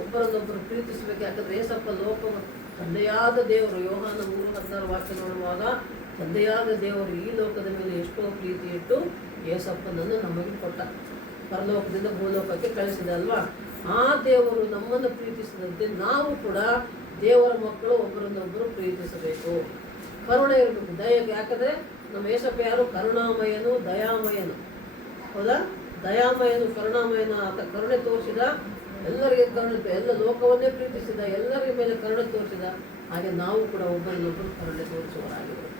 ಒಬ್ಬರನ್ನೊಬ್ಬರು ಪ್ರೀತಿಸಬೇಕು. ಯಾಕಂದ್ರೆ ಏಸಪ್ಪ ಲೋಕ ತಂದೆಯಾದ ದೇವರು, ಯೋಹಾನ 3:16 ವಾಕ್ಯ ನೋಡುವಾಗ ತಂದೆಯಾದ ದೇವರು ಈ ಲೋಕದ ಮೇಲೆ ಎಷ್ಟೋ ಪ್ರೀತಿ ಇಟ್ಟು ಏಸಪ್ಪನನ್ನು ನಮಗೆ ಕೊಟ್ಟ, ಪರಲೋಕದಿಂದ ಭೂಲೋಕಕ್ಕೆ ಕಳಿಸಿದ ಅಲ್ವಾ? ಆ ದೇವರು ನಮ್ಮನ್ನು ಪ್ರೀತಿಸಿದಂತೆ ನಾವು ಕೂಡ ದೇವರ ಮಕ್ಕಳು ಒಬ್ಬರನ್ನೊಬ್ಬರು ಪ್ರೀತಿಸಬೇಕು. ಕರುಣೆ ಇರಬೇಕು, ದಯ. ಯಾಕಂದರೆ ನಮ್ಮ ಏಸಪ್ಪ ಯಾರು? ಕರುಣಾಮಯನು, ದಯಾಮಯನು. ಹೌದಾ? ದಯಾಮಯನು, ಕರುಣಾಮಯನು. ಆತ ಕರುಣೆ ತೋರಿಸಿದ, ಎಲ್ಲರಿಗೆ ಕರುಣೆ, ಎಲ್ಲ ಲೋಕವನ್ನೇ ಪ್ರೀತಿಸಿದ, ಎಲ್ಲರ ಮೇಲೆ ಕರುಣೆ ತೋರಿಸಿದ. ಹಾಗೆ ನಾವು ಕೂಡ ಒಬ್ಬರಿನೊಬ್ಬರು ಕರುಣೆ ತೋರಿಸುವರಾಗಿರೋದು.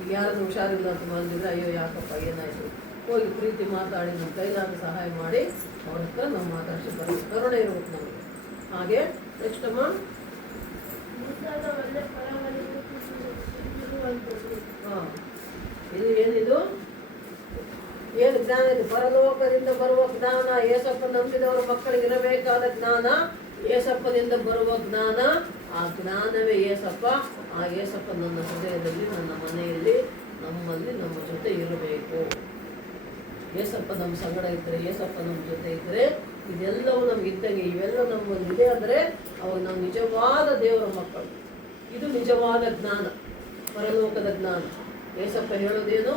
ಈಗ ಯಾರನ್ನು ಹುಷಾರಿಲ್ಲ ಅಂತ ಬಂದಿದ್ರೆ, ಅಯ್ಯೋ ಯಾಕಪ್ಪ ಏನಾಯಿತು, ಹೋಗಿ ಪ್ರೀತಿ ಮಾತಾಡಿ ನಮ್ಮ ಕೈಲಾದ ಸಹಾಯ ಮಾಡಿ ಅವ್ರ ಹತ್ರ ನಾವು ಮಾತಾಡಿಸಿ ಬರೀ ಕರುಣೆ ಇರಬೇಕು ನಮಗೆ. ಹಾಗೆ ನೆಕ್ಸ್ಟ್ ಅಮ್ಮ ಇದು ಏನಿದು? ಏನು ಜ್ಞಾನ ಇದು? ಪರಲೋಕದಿಂದ ಬರುವ ಜ್ಞಾನ. ಏಸಪ್ಪ ನಂಬಿದವರ ಮಕ್ಕಳಿಗೆ ಇರಬೇಕಾದ ಜ್ಞಾನ, ಏಸಪ್ಪನಿಂದ ಬರುವ ಜ್ಞಾನ. ಆ ಜ್ಞಾನವೇ ಏಸಪ್ಪ. ಆ ಏಸಪ್ಪ ನನ್ನ ಹೃದಯದಲ್ಲಿ, ನನ್ನ ಮನೆಯಲ್ಲಿ, ನಮ್ಮಲ್ಲಿ, ನಮ್ಮ ಜೊತೆ ಇರಬೇಕು. ಏಸಪ್ಪ ನಮ್ಮ ಸಂಗಡ ಇದ್ದರೆ, ಏಸಪ್ಪ ನಮ್ಮ ಜೊತೆ ಇದ್ದರೆ ಇದೆಲ್ಲವೂ ನಮ್ಗೆ ಇದ್ದಂಗೆ. ಇವೆಲ್ಲ ನಮ್ಮಲ್ಲಿ ಇದೆ ಅಂದರೆ ಅವಾಗ ನಾವು ನಿಜವಾದ ದೇವರ ಮಕ್ಕಳು. ಇದು ನಿಜವಾದ ಜ್ಞಾನ, ಪರಲೋಕದ ಜ್ಞಾನ. ಏಸಪ್ಪ ಹೇಳೋದೇನು?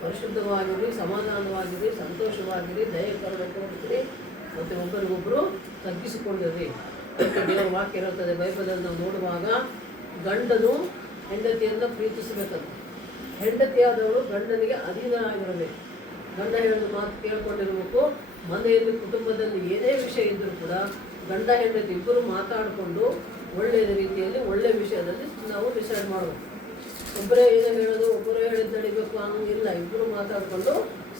ಪರಿಶುದ್ಧವಾಗಿರಿ, ಸಮಾಧಾನವಾಗಿರಿ, ಸಂತೋಷವಾಗಿರಿ, ದಯ, ಕರುಣೆ ತೋರಿಸಿರಿ, ಮತ್ತು ಒಬ್ಬರಿಗೊಬ್ಬರು ತಗ್ಗಿಸಿಕೊಂಡಿರಿ. ಅದಕ್ಕೆ ದೇವರ ವಾಕ್ಯ ಇರುತ್ತದೆ. ಬೈಬಲಲ್ಲಿ ನಾವು ನೋಡುವಾಗ ಗಂಡನು ಹೆಂಡತಿಯನ್ನು ಪ್ರೀತಿಸಬೇಕಂತ, ಹೆಂಡತಿಯಾದವಳು ಗಂಡನಿಗೆ ಅಧೀನರಾಗಿರಬೇಕು. ಗಂಡ ಹೇಳಿದ ಮಾತು ಕೇಳ್ಕೊಂಡಿರಬೇಕು. ಮನೆಯಲ್ಲಿ, ಕುಟುಂಬದಲ್ಲಿ ಏನೇ ವಿಷಯ ಇದ್ದರೂ ಕೂಡ ಗಂಡ ಹೆಂಡತಿ ಇಬ್ಬರು ಮಾತಾಡಿಕೊಂಡು ಒಳ್ಳೆಯ ರೀತಿಯಲ್ಲಿ ಒಳ್ಳೆಯ ವಿಷಯದಲ್ಲಿ ನಾವು ಡಿಸೈಡ್ ಮಾಡಬೇಕು. ಒಬ್ಬರೇ ಏನೋ ಹೇಳೋದು, ಒಬ್ಬರೇ ಹೇಳಿದ್ದು ನಡಿಬೇಕು ಅನ್ನೋಂಗಿಲ್ಲ. ಇಬ್ಬರು ಮಾತಾಡಿಕೊಂಡು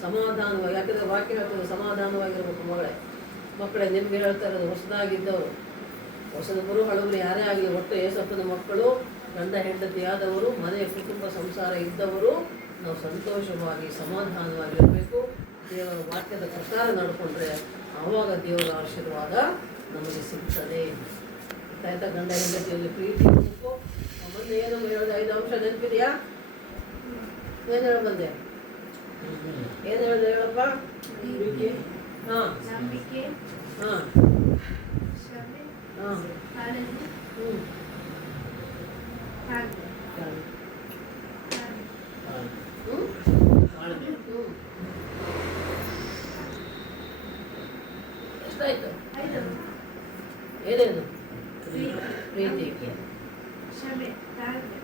ಸಮಾಧಾನವಾಗಿ, ಯಾಕಂದರೆ ವಾಕ್ಯ ಹೇಳ್ತದೆ ಸಮಾಧಾನವಾಗಿರ್ಬೇಕು. ಮಕ್ಕಳೇ ನಿಮಗೆ ಹೇಳ್ತಾ ಇರೋದು, ಹೊಸದೊಬ್ಬರು ಹಳಬರು ಯಾರೇ ಆಗಲಿ, ಒಟ್ಟು ಏಸಪ್ಪನ ಮಕ್ಕಳು, ಗಂಡ ಹೆಂಡತಿಯಾದವರು, ಮನೆಯ ಕುಟುಂಬ ಸಂಸಾರ ಇದ್ದವರು ನಾವು ಸಂತೋಷವಾಗಿ ಸಮಾಧಾನವಾಗಿರಬೇಕು. ದೇವರ ವಾಕ್ಯದ ಪ್ರಕಾರ ನಡ್ಕೊಂಡ್ರೆ ಆವಾಗ ದೇವರ ಆಶೀರ್ವಾದ ನಮಗೆ ಸಿಗ್ತದೆ. ಆಯ್ತಾ? ಗಂಡ ಹೆಂಡತಿಯಲ್ಲಿ ಪ್ರೀತಿ ಇರಬೇಕು. ಮೊದಲು ಏನೋ ಹೇಳೋದು 5 ಅಂಶ ನೆನಪಿದೆಯಾ? ಏನು ಹೇಳಿ ಬಂದೆ? ಏನು ಹೇಳಿದೆ ಹೇಳಪ್ಪ? ಹಾಂ ನಂಬಿಕೆ, ಹಾಂ ಶ್ರಮೆ, ಹಾಂ ಕಾಳಜಿ, ಹ್ಞೂ ತಾಳ್ಮೆ. ಹ್ಞೂ ಎಷ್ಟಾಯ್ತು? 5. ಏನೇನು? ಪ್ರೀತಿ, ನಂಬಿಕೆ, ಶ್ರಮೆ, ತಾಳ್ಮೆ,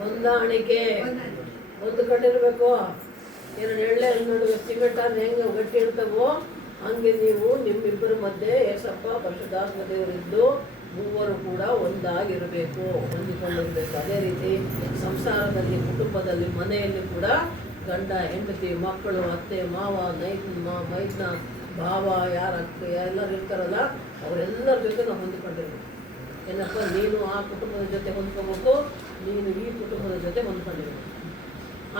ಹೊಂದಾಣಿಕೆ, ಹೊಂದಾಣಿಕೆ. ಹೊಂದ್ಕೊಂಡಿರ್ಬೇಕು. ಎರಡು ಎಳ್ಳೆ ನಡುವೆ ಸಿಮೆಂಟ್ ಅಂದ್ರೆ ಹೆಂಗೆ ಗಟ್ಟಿ ಇರ್ತವೋ ಹಂಗೆ ನೀವು ನಿಮ್ಮಿಬ್ಬರ ಮಧ್ಯೆ ಏಸಪ್ಪ ಪರಿಶುದ್ಧಾತ್ಮ ದೇವರಿದ್ದು ಮೂವರು ಕೂಡ ಒಂದಾಗಿರಬೇಕು, ಹೊಂದಿಕೊಂಡಿರಬೇಕು. ಅದೇ ರೀತಿ ಸಂಸಾರದಲ್ಲಿ, ಕುಟುಂಬದಲ್ಲಿ, ಮನೆಯಲ್ಲಿ ಕೂಡ ಗಂಡ ಹೆಂಡತಿ, ಮಕ್ಕಳು, ಅತ್ತೆ ಮಾವ, ಮೈದ್ನ, ಭಾವ, ಯಾರ ಎಲ್ಲರೂ ಇರ್ತಾರಲ್ಲ ಅವರೆಲ್ಲರ ಜೊತೆ ನಾವು ಹೊಂದಿಕೊಂಡಿರ್ಬೇಕು. ಏನಪ್ಪ, ನೀನು ಆ ಕುಟುಂಬದ ಜೊತೆ ಹೊಂದ್ಕೋಬೇಕು, ನೀನು ಈ ಕುಟುಂಬದ ಜೊತೆ ಹೊಂದ್ಕೊಂಡಿರ್ಬೇಕು.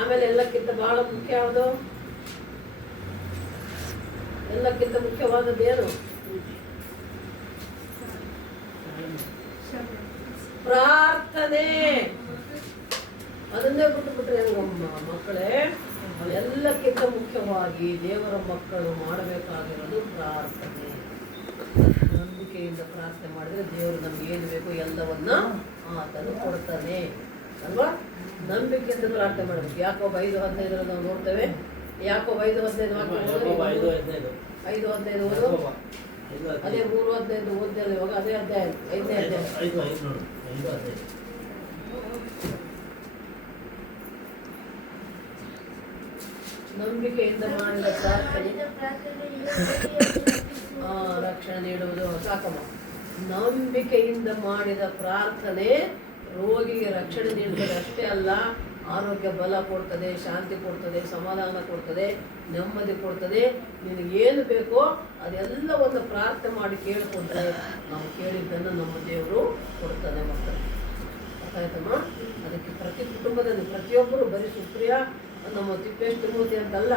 ಆಮೇಲೆ ಎಲ್ಲಕ್ಕಿಂತ ಬಹಳ ಮುಖ್ಯ ಯಾವುದು? ಎಲ್ಲಕ್ಕಿಂತ ಮುಖ್ಯವಾದದ್ದು ಏನು? ಶ್ರಮೆ. ಪ್ರಾರ್ಥನೆ. ಅದನ್ನೇ ಬಿಟ್ಟುಬಿಟ್ರೆ ಹೆಂಗಮ್ಮ ಮಕ್ಕಳೇ? ಎಲ್ಲಕ್ಕಿಂತ ಮುಖ್ಯವಾಗಿ ದೇವರ ಮಕ್ಕಳು ಮಾಡಬೇಕಾಗಿರೋದು ಪ್ರಾರ್ಥನೆ. ನಂಬಿಕೆಯಿಂದ ಪ್ರಾರ್ಥನೆ ಮಾಡಿದ್ರೆ ದೇವರು ನಮ್ಗೆ ಏನು ಬೇಕು ಎಲ್ಲವನ್ನ ಆತನು ಕೊಡ್ತಾನೆ ಅಲ್ವಾ? ನಂಬಿಕೆಯಿಂದ ಪ್ರಾರ್ಥನೆ ಮಾಡಬೇಕು. ಯಾಕೋಬ 5:15 ನಾವು ನೋಡ್ತೇವೆ. ಯಾಕೋಬ 5:15 5:15 ಓದು. ಅದೇ 3:15 ಓದ್ತೇವೆ ಇವಾಗ. ಅದೇ ಅಧ್ಯಾಯ 5ನೇ ಅಧ್ಯಾಯ. ನಂಬಿಕೆಯಿಂದ ಮಾಡಿದ ಪ್ರಾರ್ಥನೆ ಮಾಡಿದ ಪ್ರಾರ್ಥನೆಯು ರಕ್ಷಣೆ ನೀಡುವುದು. ಸಾಕಮ್ಮ. ನಂಬಿಕೆಯಿಂದ ಮಾಡಿದ ಪ್ರಾರ್ಥನೆ ರೋಗಿಗೆ ರಕ್ಷಣೆ ನೀಡುತ್ತದೆ. ಅಷ್ಟೇ ಅಲ್ಲ, ಆರೋಗ್ಯ ಬಲ ಕೊಡ್ತದೆ, ಶಾಂತಿ ಕೊಡ್ತದೆ, ಸಮಾಧಾನ ಕೊಡ್ತದೆ, ನೆಮ್ಮದಿ ಕೊಡ್ತದೆ. ನಿನಗೇನು ಬೇಕೋ ಅದೆಲ್ಲವನ್ನು ಪ್ರಾರ್ಥನೆ ಮಾಡಿ ಕೇಳಿಕೊಂಡ್ರೆ ನಾವು ಕೇಳಿದ್ದನ್ನು ನಮ್ಮ ದೇವರು ಕೊಡ್ತಾನೆ ಮಕ್ಕಳು. ಅರ್ಥ ಆಯ್ತಮ್ಮ? ಅದಕ್ಕೆ ಪ್ರತಿ ಕುಟುಂಬದಲ್ಲಿ ಪ್ರತಿಯೊಬ್ಬರು, ಬರೀ ಸುಪ್ರಿಯ, ನಮ್ಮ ತಿಪ್ಪೇಶ್ ತಿರುಮೂರ್ತಿ ಅಂತಲ್ಲ,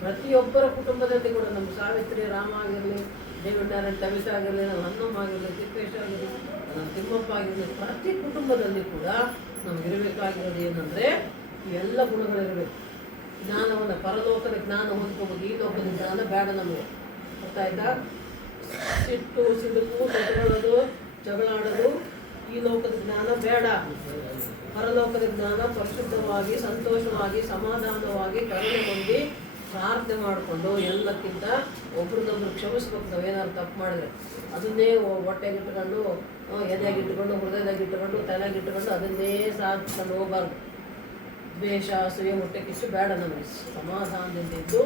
ಪ್ರತಿಯೊಬ್ಬರ ಕುಟುಂಬದಲ್ಲಿ ಕೂಡ ನಮ್ಮ ಸಾವಿತ್ರಿ, ರಾಮ ಆಗಿರಲಿ, ದೇವಣ್ಣಾರಾಯಣ ತಮಿಸ ಆಗಿರಲಿ, ನಮ್ಮ ಹನ್ನಮ್ಮ ಆಗಿರಲಿ, ತಿಪ್ಪೇಶ್ ಆಗಿರಲಿ, ನಮ್ಮ ತಿಮ್ಮಪ್ಪ ಆಗಿರಲಿ, ಪ್ರತಿ ಕುಟುಂಬದಲ್ಲಿ ಕೂಡ ನಮ್ಗೆ ಇರಬೇಕಾಗಿರೋದು ಏನಂದರೆ ಇವೆಲ್ಲ ಗುಣಗಳಿರಬೇಕು. ಜ್ಞಾನವನ್ನು, ಪರಲೋಕದ ಜ್ಞಾನ ಹೊಂದ್ಕೋಬೋದು, ಈ ಲೋಕದ ಜ್ಞಾನ ಬೇಡ ನಮಗೆ. ಗೊತ್ತಾಯ್ತಾ? ಸಿಟ್ಟು, ಸಿಡುಕು, ಜಗಳಾಡೋದು ಈ ಲೋಕದ ಜ್ಞಾನ ಬೇಡ. ಪರಲೋಕದ ಜ್ಞಾನ ಪರಿಶುದ್ಧವಾಗಿ, ಸಂತೋಷವಾಗಿ, ಸಮಾಧಾನವಾಗಿ, ಕರುಣೆ ಹೊಂದಿ ಪ್ರಾರ್ಥನೆ ಮಾಡಿಕೊಂಡು ಎಲ್ಲಕ್ಕಿಂತ ಒಬ್ರನ್ನೊಬ್ರು ಕ್ಷಮಿಸ್ಬೇಕು. ನಾವೇನಾದ್ರು ತಪ್ಪು ಮಾಡಿದ್ರೆ ಅದನ್ನೇ ಹೊಟ್ಟೆಗಿಟ್ಕೊಂಡು, ಎದೆಯಾಗಿಟ್ಕೊಂಡು, ಹೃದಯದಾಗಿಟ್ಕೊಂಡು, ತಲೆಯಾಗಿಟ್ಕೊಂಡು ಅದನ್ನೇ ಸಾಧಿಸ್ಕೊಂಡು ಹೋಗಬಾರ್ದು. ದ್ವೇಷ, ಅಸೂಯೆ, ಹೊಟ್ಟೆ ಕಿಚ್ಚು ಬೇಡ ನಮಗೆ. ಸಮಾಧಾನದಿಂದ ಇದ್ದು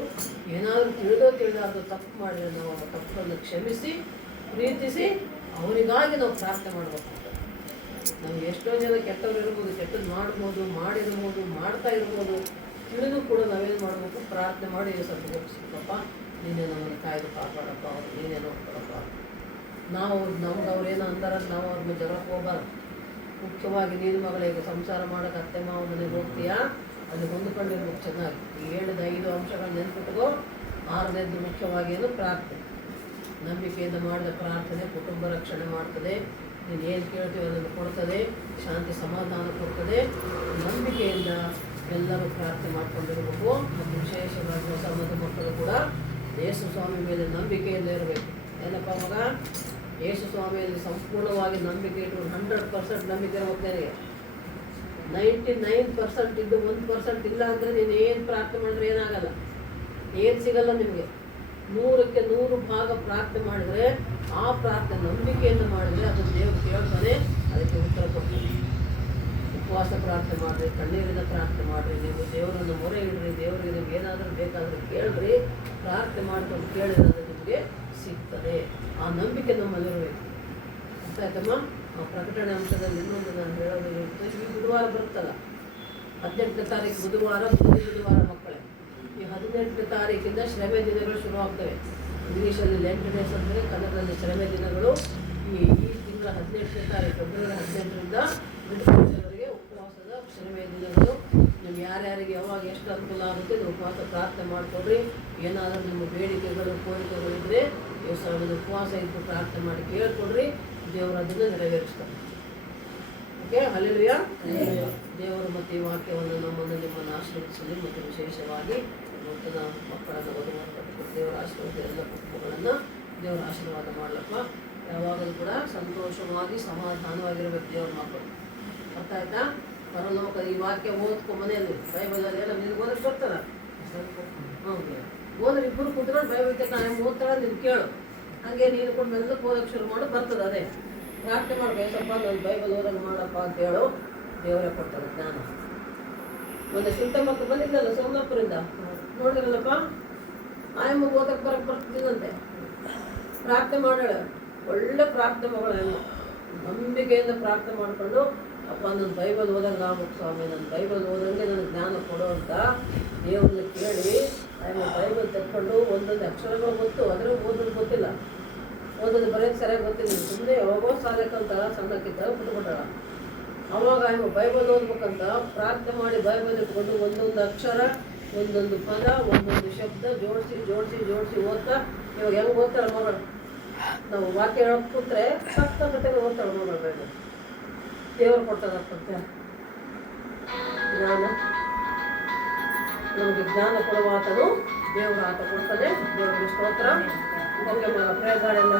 ಏನಾದರೂ ತಿಳಿದಾರ್ದು ತಪ್ಪು ಮಾಡಿದ್ರೆ ನಾವು ತಪ್ಪನ್ನು ಕ್ಷಮಿಸಿ, ಪ್ರೀತಿಸಿ, ಅವರಿಗಾಗಿ ನಾವು ಪ್ರಾರ್ಥನೆ ಮಾಡಬೇಕು. ನಾವು ಎಷ್ಟೋ ಜನ ಕೆಟ್ಟವ್ರು ಇರ್ಬೋದು, ಕೆಟ್ಟದ್ದು ಮಾಡ್ಬೋದು, ಮಾಡಿರ್ಬೋದು, ಮಾಡ್ತಾ ಇರ್ಬೋದು, ತಿಳಿದು ಕೂಡ ನಾವೇನು ಮಾಡಬೇಕು? ಪ್ರಾರ್ಥನೆ ಮಾಡಿ ಸ್ವಲ್ಪ ಹೋಗಿಸಿಕಪ್ಪ, ನೀನೇ ನಮ್ಮನ್ನು ಕಾಯ್ದು ಕಾಪಾಡಪ್ಪ, ಅವ್ರು ನೀನೇ ನೋಡ್ಕೊಡಪ್ಪ. ನಾವು ನಮ್ಗೆ ಅವ್ರೇನೋ ಅಂದಾರ ನಾವು ಅವ್ರನ್ನ ಜರಕ್ಕೆ ಹೋಗಬಾರ್ದು. ಮುಖ್ಯವಾಗಿ ನೀನು ಮಗಳಿಗೆ ಸಂಸಾರ ಮಾಡೋಕೆ ಅತ್ತೆ ಮಾವ ಮನೆಗೆ ಹೋಗ್ತೀಯಾ, ಅಲ್ಲಿ ಹೊಂದ್ಕೊಂಡಿರ್ಬೇಕು ಚೆನ್ನಾಗಿ. ಈ ಹೇಳಿದ 5 ಅಂಶಗಳು ನೆನ್ಪಿಟ್ಕೋ. 6ನೇದು ಮುಖ್ಯವಾಗಿ ಏನು? ಪ್ರಾರ್ಥನೆ. ನಂಬಿಕೆಯಿಂದ ಮಾಡಿದ ಪ್ರಾರ್ಥನೆ ಕುಟುಂಬ ರಕ್ಷಣೆ ಮಾಡ್ತದೆ. ನೀನು ಏನು ಕೇಳ್ತೀವಿ ಅದನ್ನು ಕೊಡ್ತದೆ, ಶಾಂತಿ ಸಮಾಧಾನ ಕೊಡ್ತದೆ. ನಂಬಿಕೆಯಿಂದ ಎಲ್ಲರೂ ಪ್ರಾರ್ಥನೆ ಮಾಡ್ಕೊಂಡಿರ್ಬೇಕು. ಮತ್ತು ವಿಶೇಷವಾಗಿ ಹೊಸ ಮಕ್ಕಳು ಕೂಡ ಯೇಸು ಸ್ವಾಮಿ ಮೇಲೆ ನಂಬಿಕೆಯಿಂದ ಇರಬೇಕು. ಏನಪ್ಪ ಮಗ? ಯೇಸು ಸ್ವಾಮಿಯಲ್ಲಿ ಸಂಪೂರ್ಣವಾಗಿ ನಂಬಿಕೆ ಇಟ್ಟು 100% ನಂಬಿಕೆ ಇರಬೇಕು ನಿನಗೆ. 99% ಇದ್ದು 1% ಇಲ್ಲ ಅಂದರೆ ನೀನು ಏನು ಪ್ರಾರ್ಥನೆ ಮಾಡಿದ್ರೆ ಏನಾಗಲ್ಲ, ಏನು ಸಿಗಲ್ಲ ನಿಮಗೆ. 100ಕ್ಕೆ 100 ಭಾಗ ಪ್ರಾರ್ಥನೆ ಮಾಡಿದರೆ, ಆ ಪ್ರಾರ್ಥನೆ ನಂಬಿಕೆಯನ್ನು ಮಾಡಿದರೆ ಅದು ದೇವರು ಕೇಳ್ತಾನೆ, ಅದಕ್ಕೆ ಉತ್ತರ ಕೊಡ್ತಾನೆ. ಉಪವಾಸ ಪ್ರಾರ್ಥನೆ ಮಾಡಿರಿ, ಕಣ್ಣೀರಿನ ಪ್ರಾರ್ಥನೆ ಮಾಡಿರಿ, ನೀವು ದೇವರನ್ನು ಮೊರೆ ಇಡ್ರಿ, ದೇವರಿಗೆ ನಿಮ್ಗೆ ಏನಾದರೂ ಬೇಕಾದರೂ ಕೇಳ್ರಿ, ಪ್ರಾರ್ಥನೆ ಮಾಡ್ಕೊಂಡು ಕೇಳಿದ್ರೆ ನಿಮಗೆ ಸಿಗ್ತದೆ. ಆ ನಂಬಿಕೆ ನಮ್ಮಲ್ಲಿರಬೇಕು. ಗೊತ್ತಾಯ್ತಮ್ಮ? ಆ ಪ್ರಕಟಣೆ ಅಂಶದಲ್ಲಿ ಇನ್ನೊಂದು ನಾನು ಹೇಳೋದು ಇರುತ್ತೆ. ಈ ಬುಧವಾರ ಬರುತ್ತಲ್ಲ, 18ನೇ ತಾರೀಕು ಬುಧವಾರ ಮಕ್ಕಳೇ. ಈ 18ನೇ ತಾರೀಕಿಂದ ಶ್ರಮೆ ದಿನಗಳು ಶುರು ಆಗ್ತವೆ. ಇಂಗ್ಲೀಷಲ್ಲಿ ಲೆಂಟ್ ಡೇಸ್ ಅಂದರೆ, ಕನ್ನಡದಲ್ಲಿ ಶ್ರಮೆ ದಿನಗಳು. ಈ ತಿಂಗಳ 18ನೇ ತಾರೀಕು, ಫೆಬ್ರವರಿ 18ರಿಂದ ವರೆಗೆ ಉಪವಾಸದ ಶ್ರಮೆ ದಿನಗಳು. ನಿಮ್ಗೆ ಯಾರ್ಯಾರಿಗೆ ಯಾವಾಗ ಎಷ್ಟು ಅನುಕೂಲ ಆಗುತ್ತೆ ನೀವು ಉಪವಾಸ ಪ್ರಾರ್ಥನೆ ಮಾಡಿಕೊಡ್ರಿ. ಏನಾದರೂ ನಿಮ್ಮ ಬೇಡಿಕೆಗಳು, ಕೋರಿಕೆಗಳಿದ್ದರೆ ಉಪವಾಸ ಇದ್ದು ಪ್ರಾರ್ಥನೆ ಮಾಡಿ ಕೇಳ್ಕೊಡ್ರಿ. ದೇವರು ಅದನ್ನು ನೆರವೇರಿಸ್ತಾರೆ. ನಾಮಕ್ಕೆ ಹಲ್ಲೆಲೂಯಾ. ದೇವರು ಮತ್ತು ಈ ವಾಕ್ಯವನ್ನು ನಮ್ಮನ್ನು ನಿಮ್ಮನ್ನು ಆಶೀರ್ವದಿಸಲಿ ಮತ್ತು ವಿಶೇಷವಾಗಿ ನೂತನ ಮಕ್ಕಳನ್ನು ವಧುವನ್ನು ಕಟ್ಟಿಕೊಂಡು ದೇವರ ಆಶೀರ್ವಾದ ಎಲ್ಲ ಕುಟುಂಬಗಳನ್ನು ದೇವರ ಆಶೀರ್ವಾದ ಮಾಡಲಪ್ಪ. ಯಾವಾಗಲೂ ಕೂಡ ಸಂತೋಷವಾಗಿ ಸಮಾಧಾನವಾಗಿರಬೇಕು ದೇವ್ರ ಮಕ್ಕಳು. ಅರ್ಥ ಆಯ್ತಾ? ಪರಲೋಕದ ಈ ವಾಕ್ಯ ಓದ್ಕೊ ಮನೆಯಲ್ಲಿ ಬೈಬಲಲ್ಲಿ ಎಲ್ಲ ನಿನಗೆ ಓದಕ್ಕೆ ಬರ್ತಾರ. ಹೌದು, ಓದ್ರೆ ಇಬ್ಬರು ಕುತ್ಕೊಂಡು ಬೈಬಲ್ ನಾನು ಓದ್ತಾಳ ನೀನು ಕೇಳು. ಹಂಗೆ ನೀನು ಕೂಡ ಮೆಲ್ಲಕ್ಕೆ ಓದಕ್ಕೆ ಶುರು ಮಾಡಿ ಬರ್ತದೆ. ಅದೇ ಪ್ರಾರ್ಥನೆ ಮಾಡ್ಬೇಕು, ಸ್ವಲ್ಪ ನಾನು ಬೈಬಲ್ ಓದಂಗೆ ಮಾಡಪ್ಪ ಅಂತ ಹೇಳು, ದೇವರೇ ಕೊಡ್ತಾರೆ ಜ್ಞಾನ. ಒಂದು ಸಿಂಟ ಮಕ್ಕಳು ಬಂದಿದ್ದಲ್ಲ ಸೋಮನಾಪುರಿಂದ, ನೋಡಿದ್ರಲ್ಲಪ್ಪ, ಆಯಮ್ಮಗೆ ಓದಕ್ಕೆ ಬರ್ತಿದ್ದಂತೆ. ಪ್ರಾರ್ಥನೆ ಮಾಡೋಣ, ಒಳ್ಳೆ ಪ್ರಾರ್ಥನೆ ಮಗಳು, ನಂಬಿಕೆಯಿಂದ ಪ್ರಾರ್ಥನೆ ಮಾಡಿಕೊಂಡು ಅಪ್ಪ ನನ್ನ ಬೈಬಲ್ ಓದಂಗೆ ಆಗ್ಬೇಕು ಸ್ವಾಮಿ, ನನ್ನ ಬೈಬಲ್ ಓದಂಗೆ ನನಗೆ ಜ್ಞಾನ ಕೊಡು ಅಂತ ದೇವ್ರನ್ನ ಕೇಳಿ ಆಯಮ್ಮ ಬೈಬಲ್ ತೆಕ್ಕೊಂಡು ಒಂದೊಂದು ಅಕ್ಷರಗಳು ಗೊತ್ತು, ಅದ್ರ ಓದೋದು ಗೊತ್ತಿಲ್ಲ, ಓದೋದು ಬರೆಯೋದು ಸರಿಯಾಗಿ ಗೊತ್ತಿಲ್ಲ. ಸುಮ್ಮನೆ ಯಾವಾಗೋ ಸಾಲಕ್ಕಂತ ಸಣ್ಣಕ್ಕಿದ್ದಾಗ ಬಿಟ್ಬಿಟ್ಟಾಳ. ಅವಾಗ ಆಯಮ್ಮ ಬೈಬಲ್ ಓದ್ಬೇಕಂತ ಪ್ರಾರ್ಥನೆ ಮಾಡಿ ಬೈಬಲ್ ಇಟ್ಕೊಂಡು ಒಂದೊಂದು ಅಕ್ಷರ, ಒಂದೊಂದು ಪದ, ಒಂದೊಂದು ಶಬ್ದ ಜೋಡಿಸಿ ಜೋಡಿಸಿ ಜೋಡಿಸಿ ಓದ್ತಾ ಇವಾಗ ಹೆಂಗೆ ಓದ್ತಾಳೆ ಮಗಳು. ನಾವು ವಾಕ್ಯ ಹೇಳೋಕೆ ಕೂತ್ರೆ ಸತ್ತಗಟ್ಟೆ ಓದ್ತಾಳೆ ಮಗಳು ಬೈಬಲ್. ದೇವರು ಕೊಡ್ತಾರಂತೆ ಜ್ಞಾನ. ನಮಗೆ ಜ್ಞಾನ ಕೊಡುವ ಆತನು ದೇವರು ಆತ ಕೊಡ್ತಾನೆ. ದೇವರಿಗೆ ಸ್ತೋತ್ರ. ಓಕೆ ಮಗ, ಪ್ರೇ ಗಾಡೆಲ್ಲ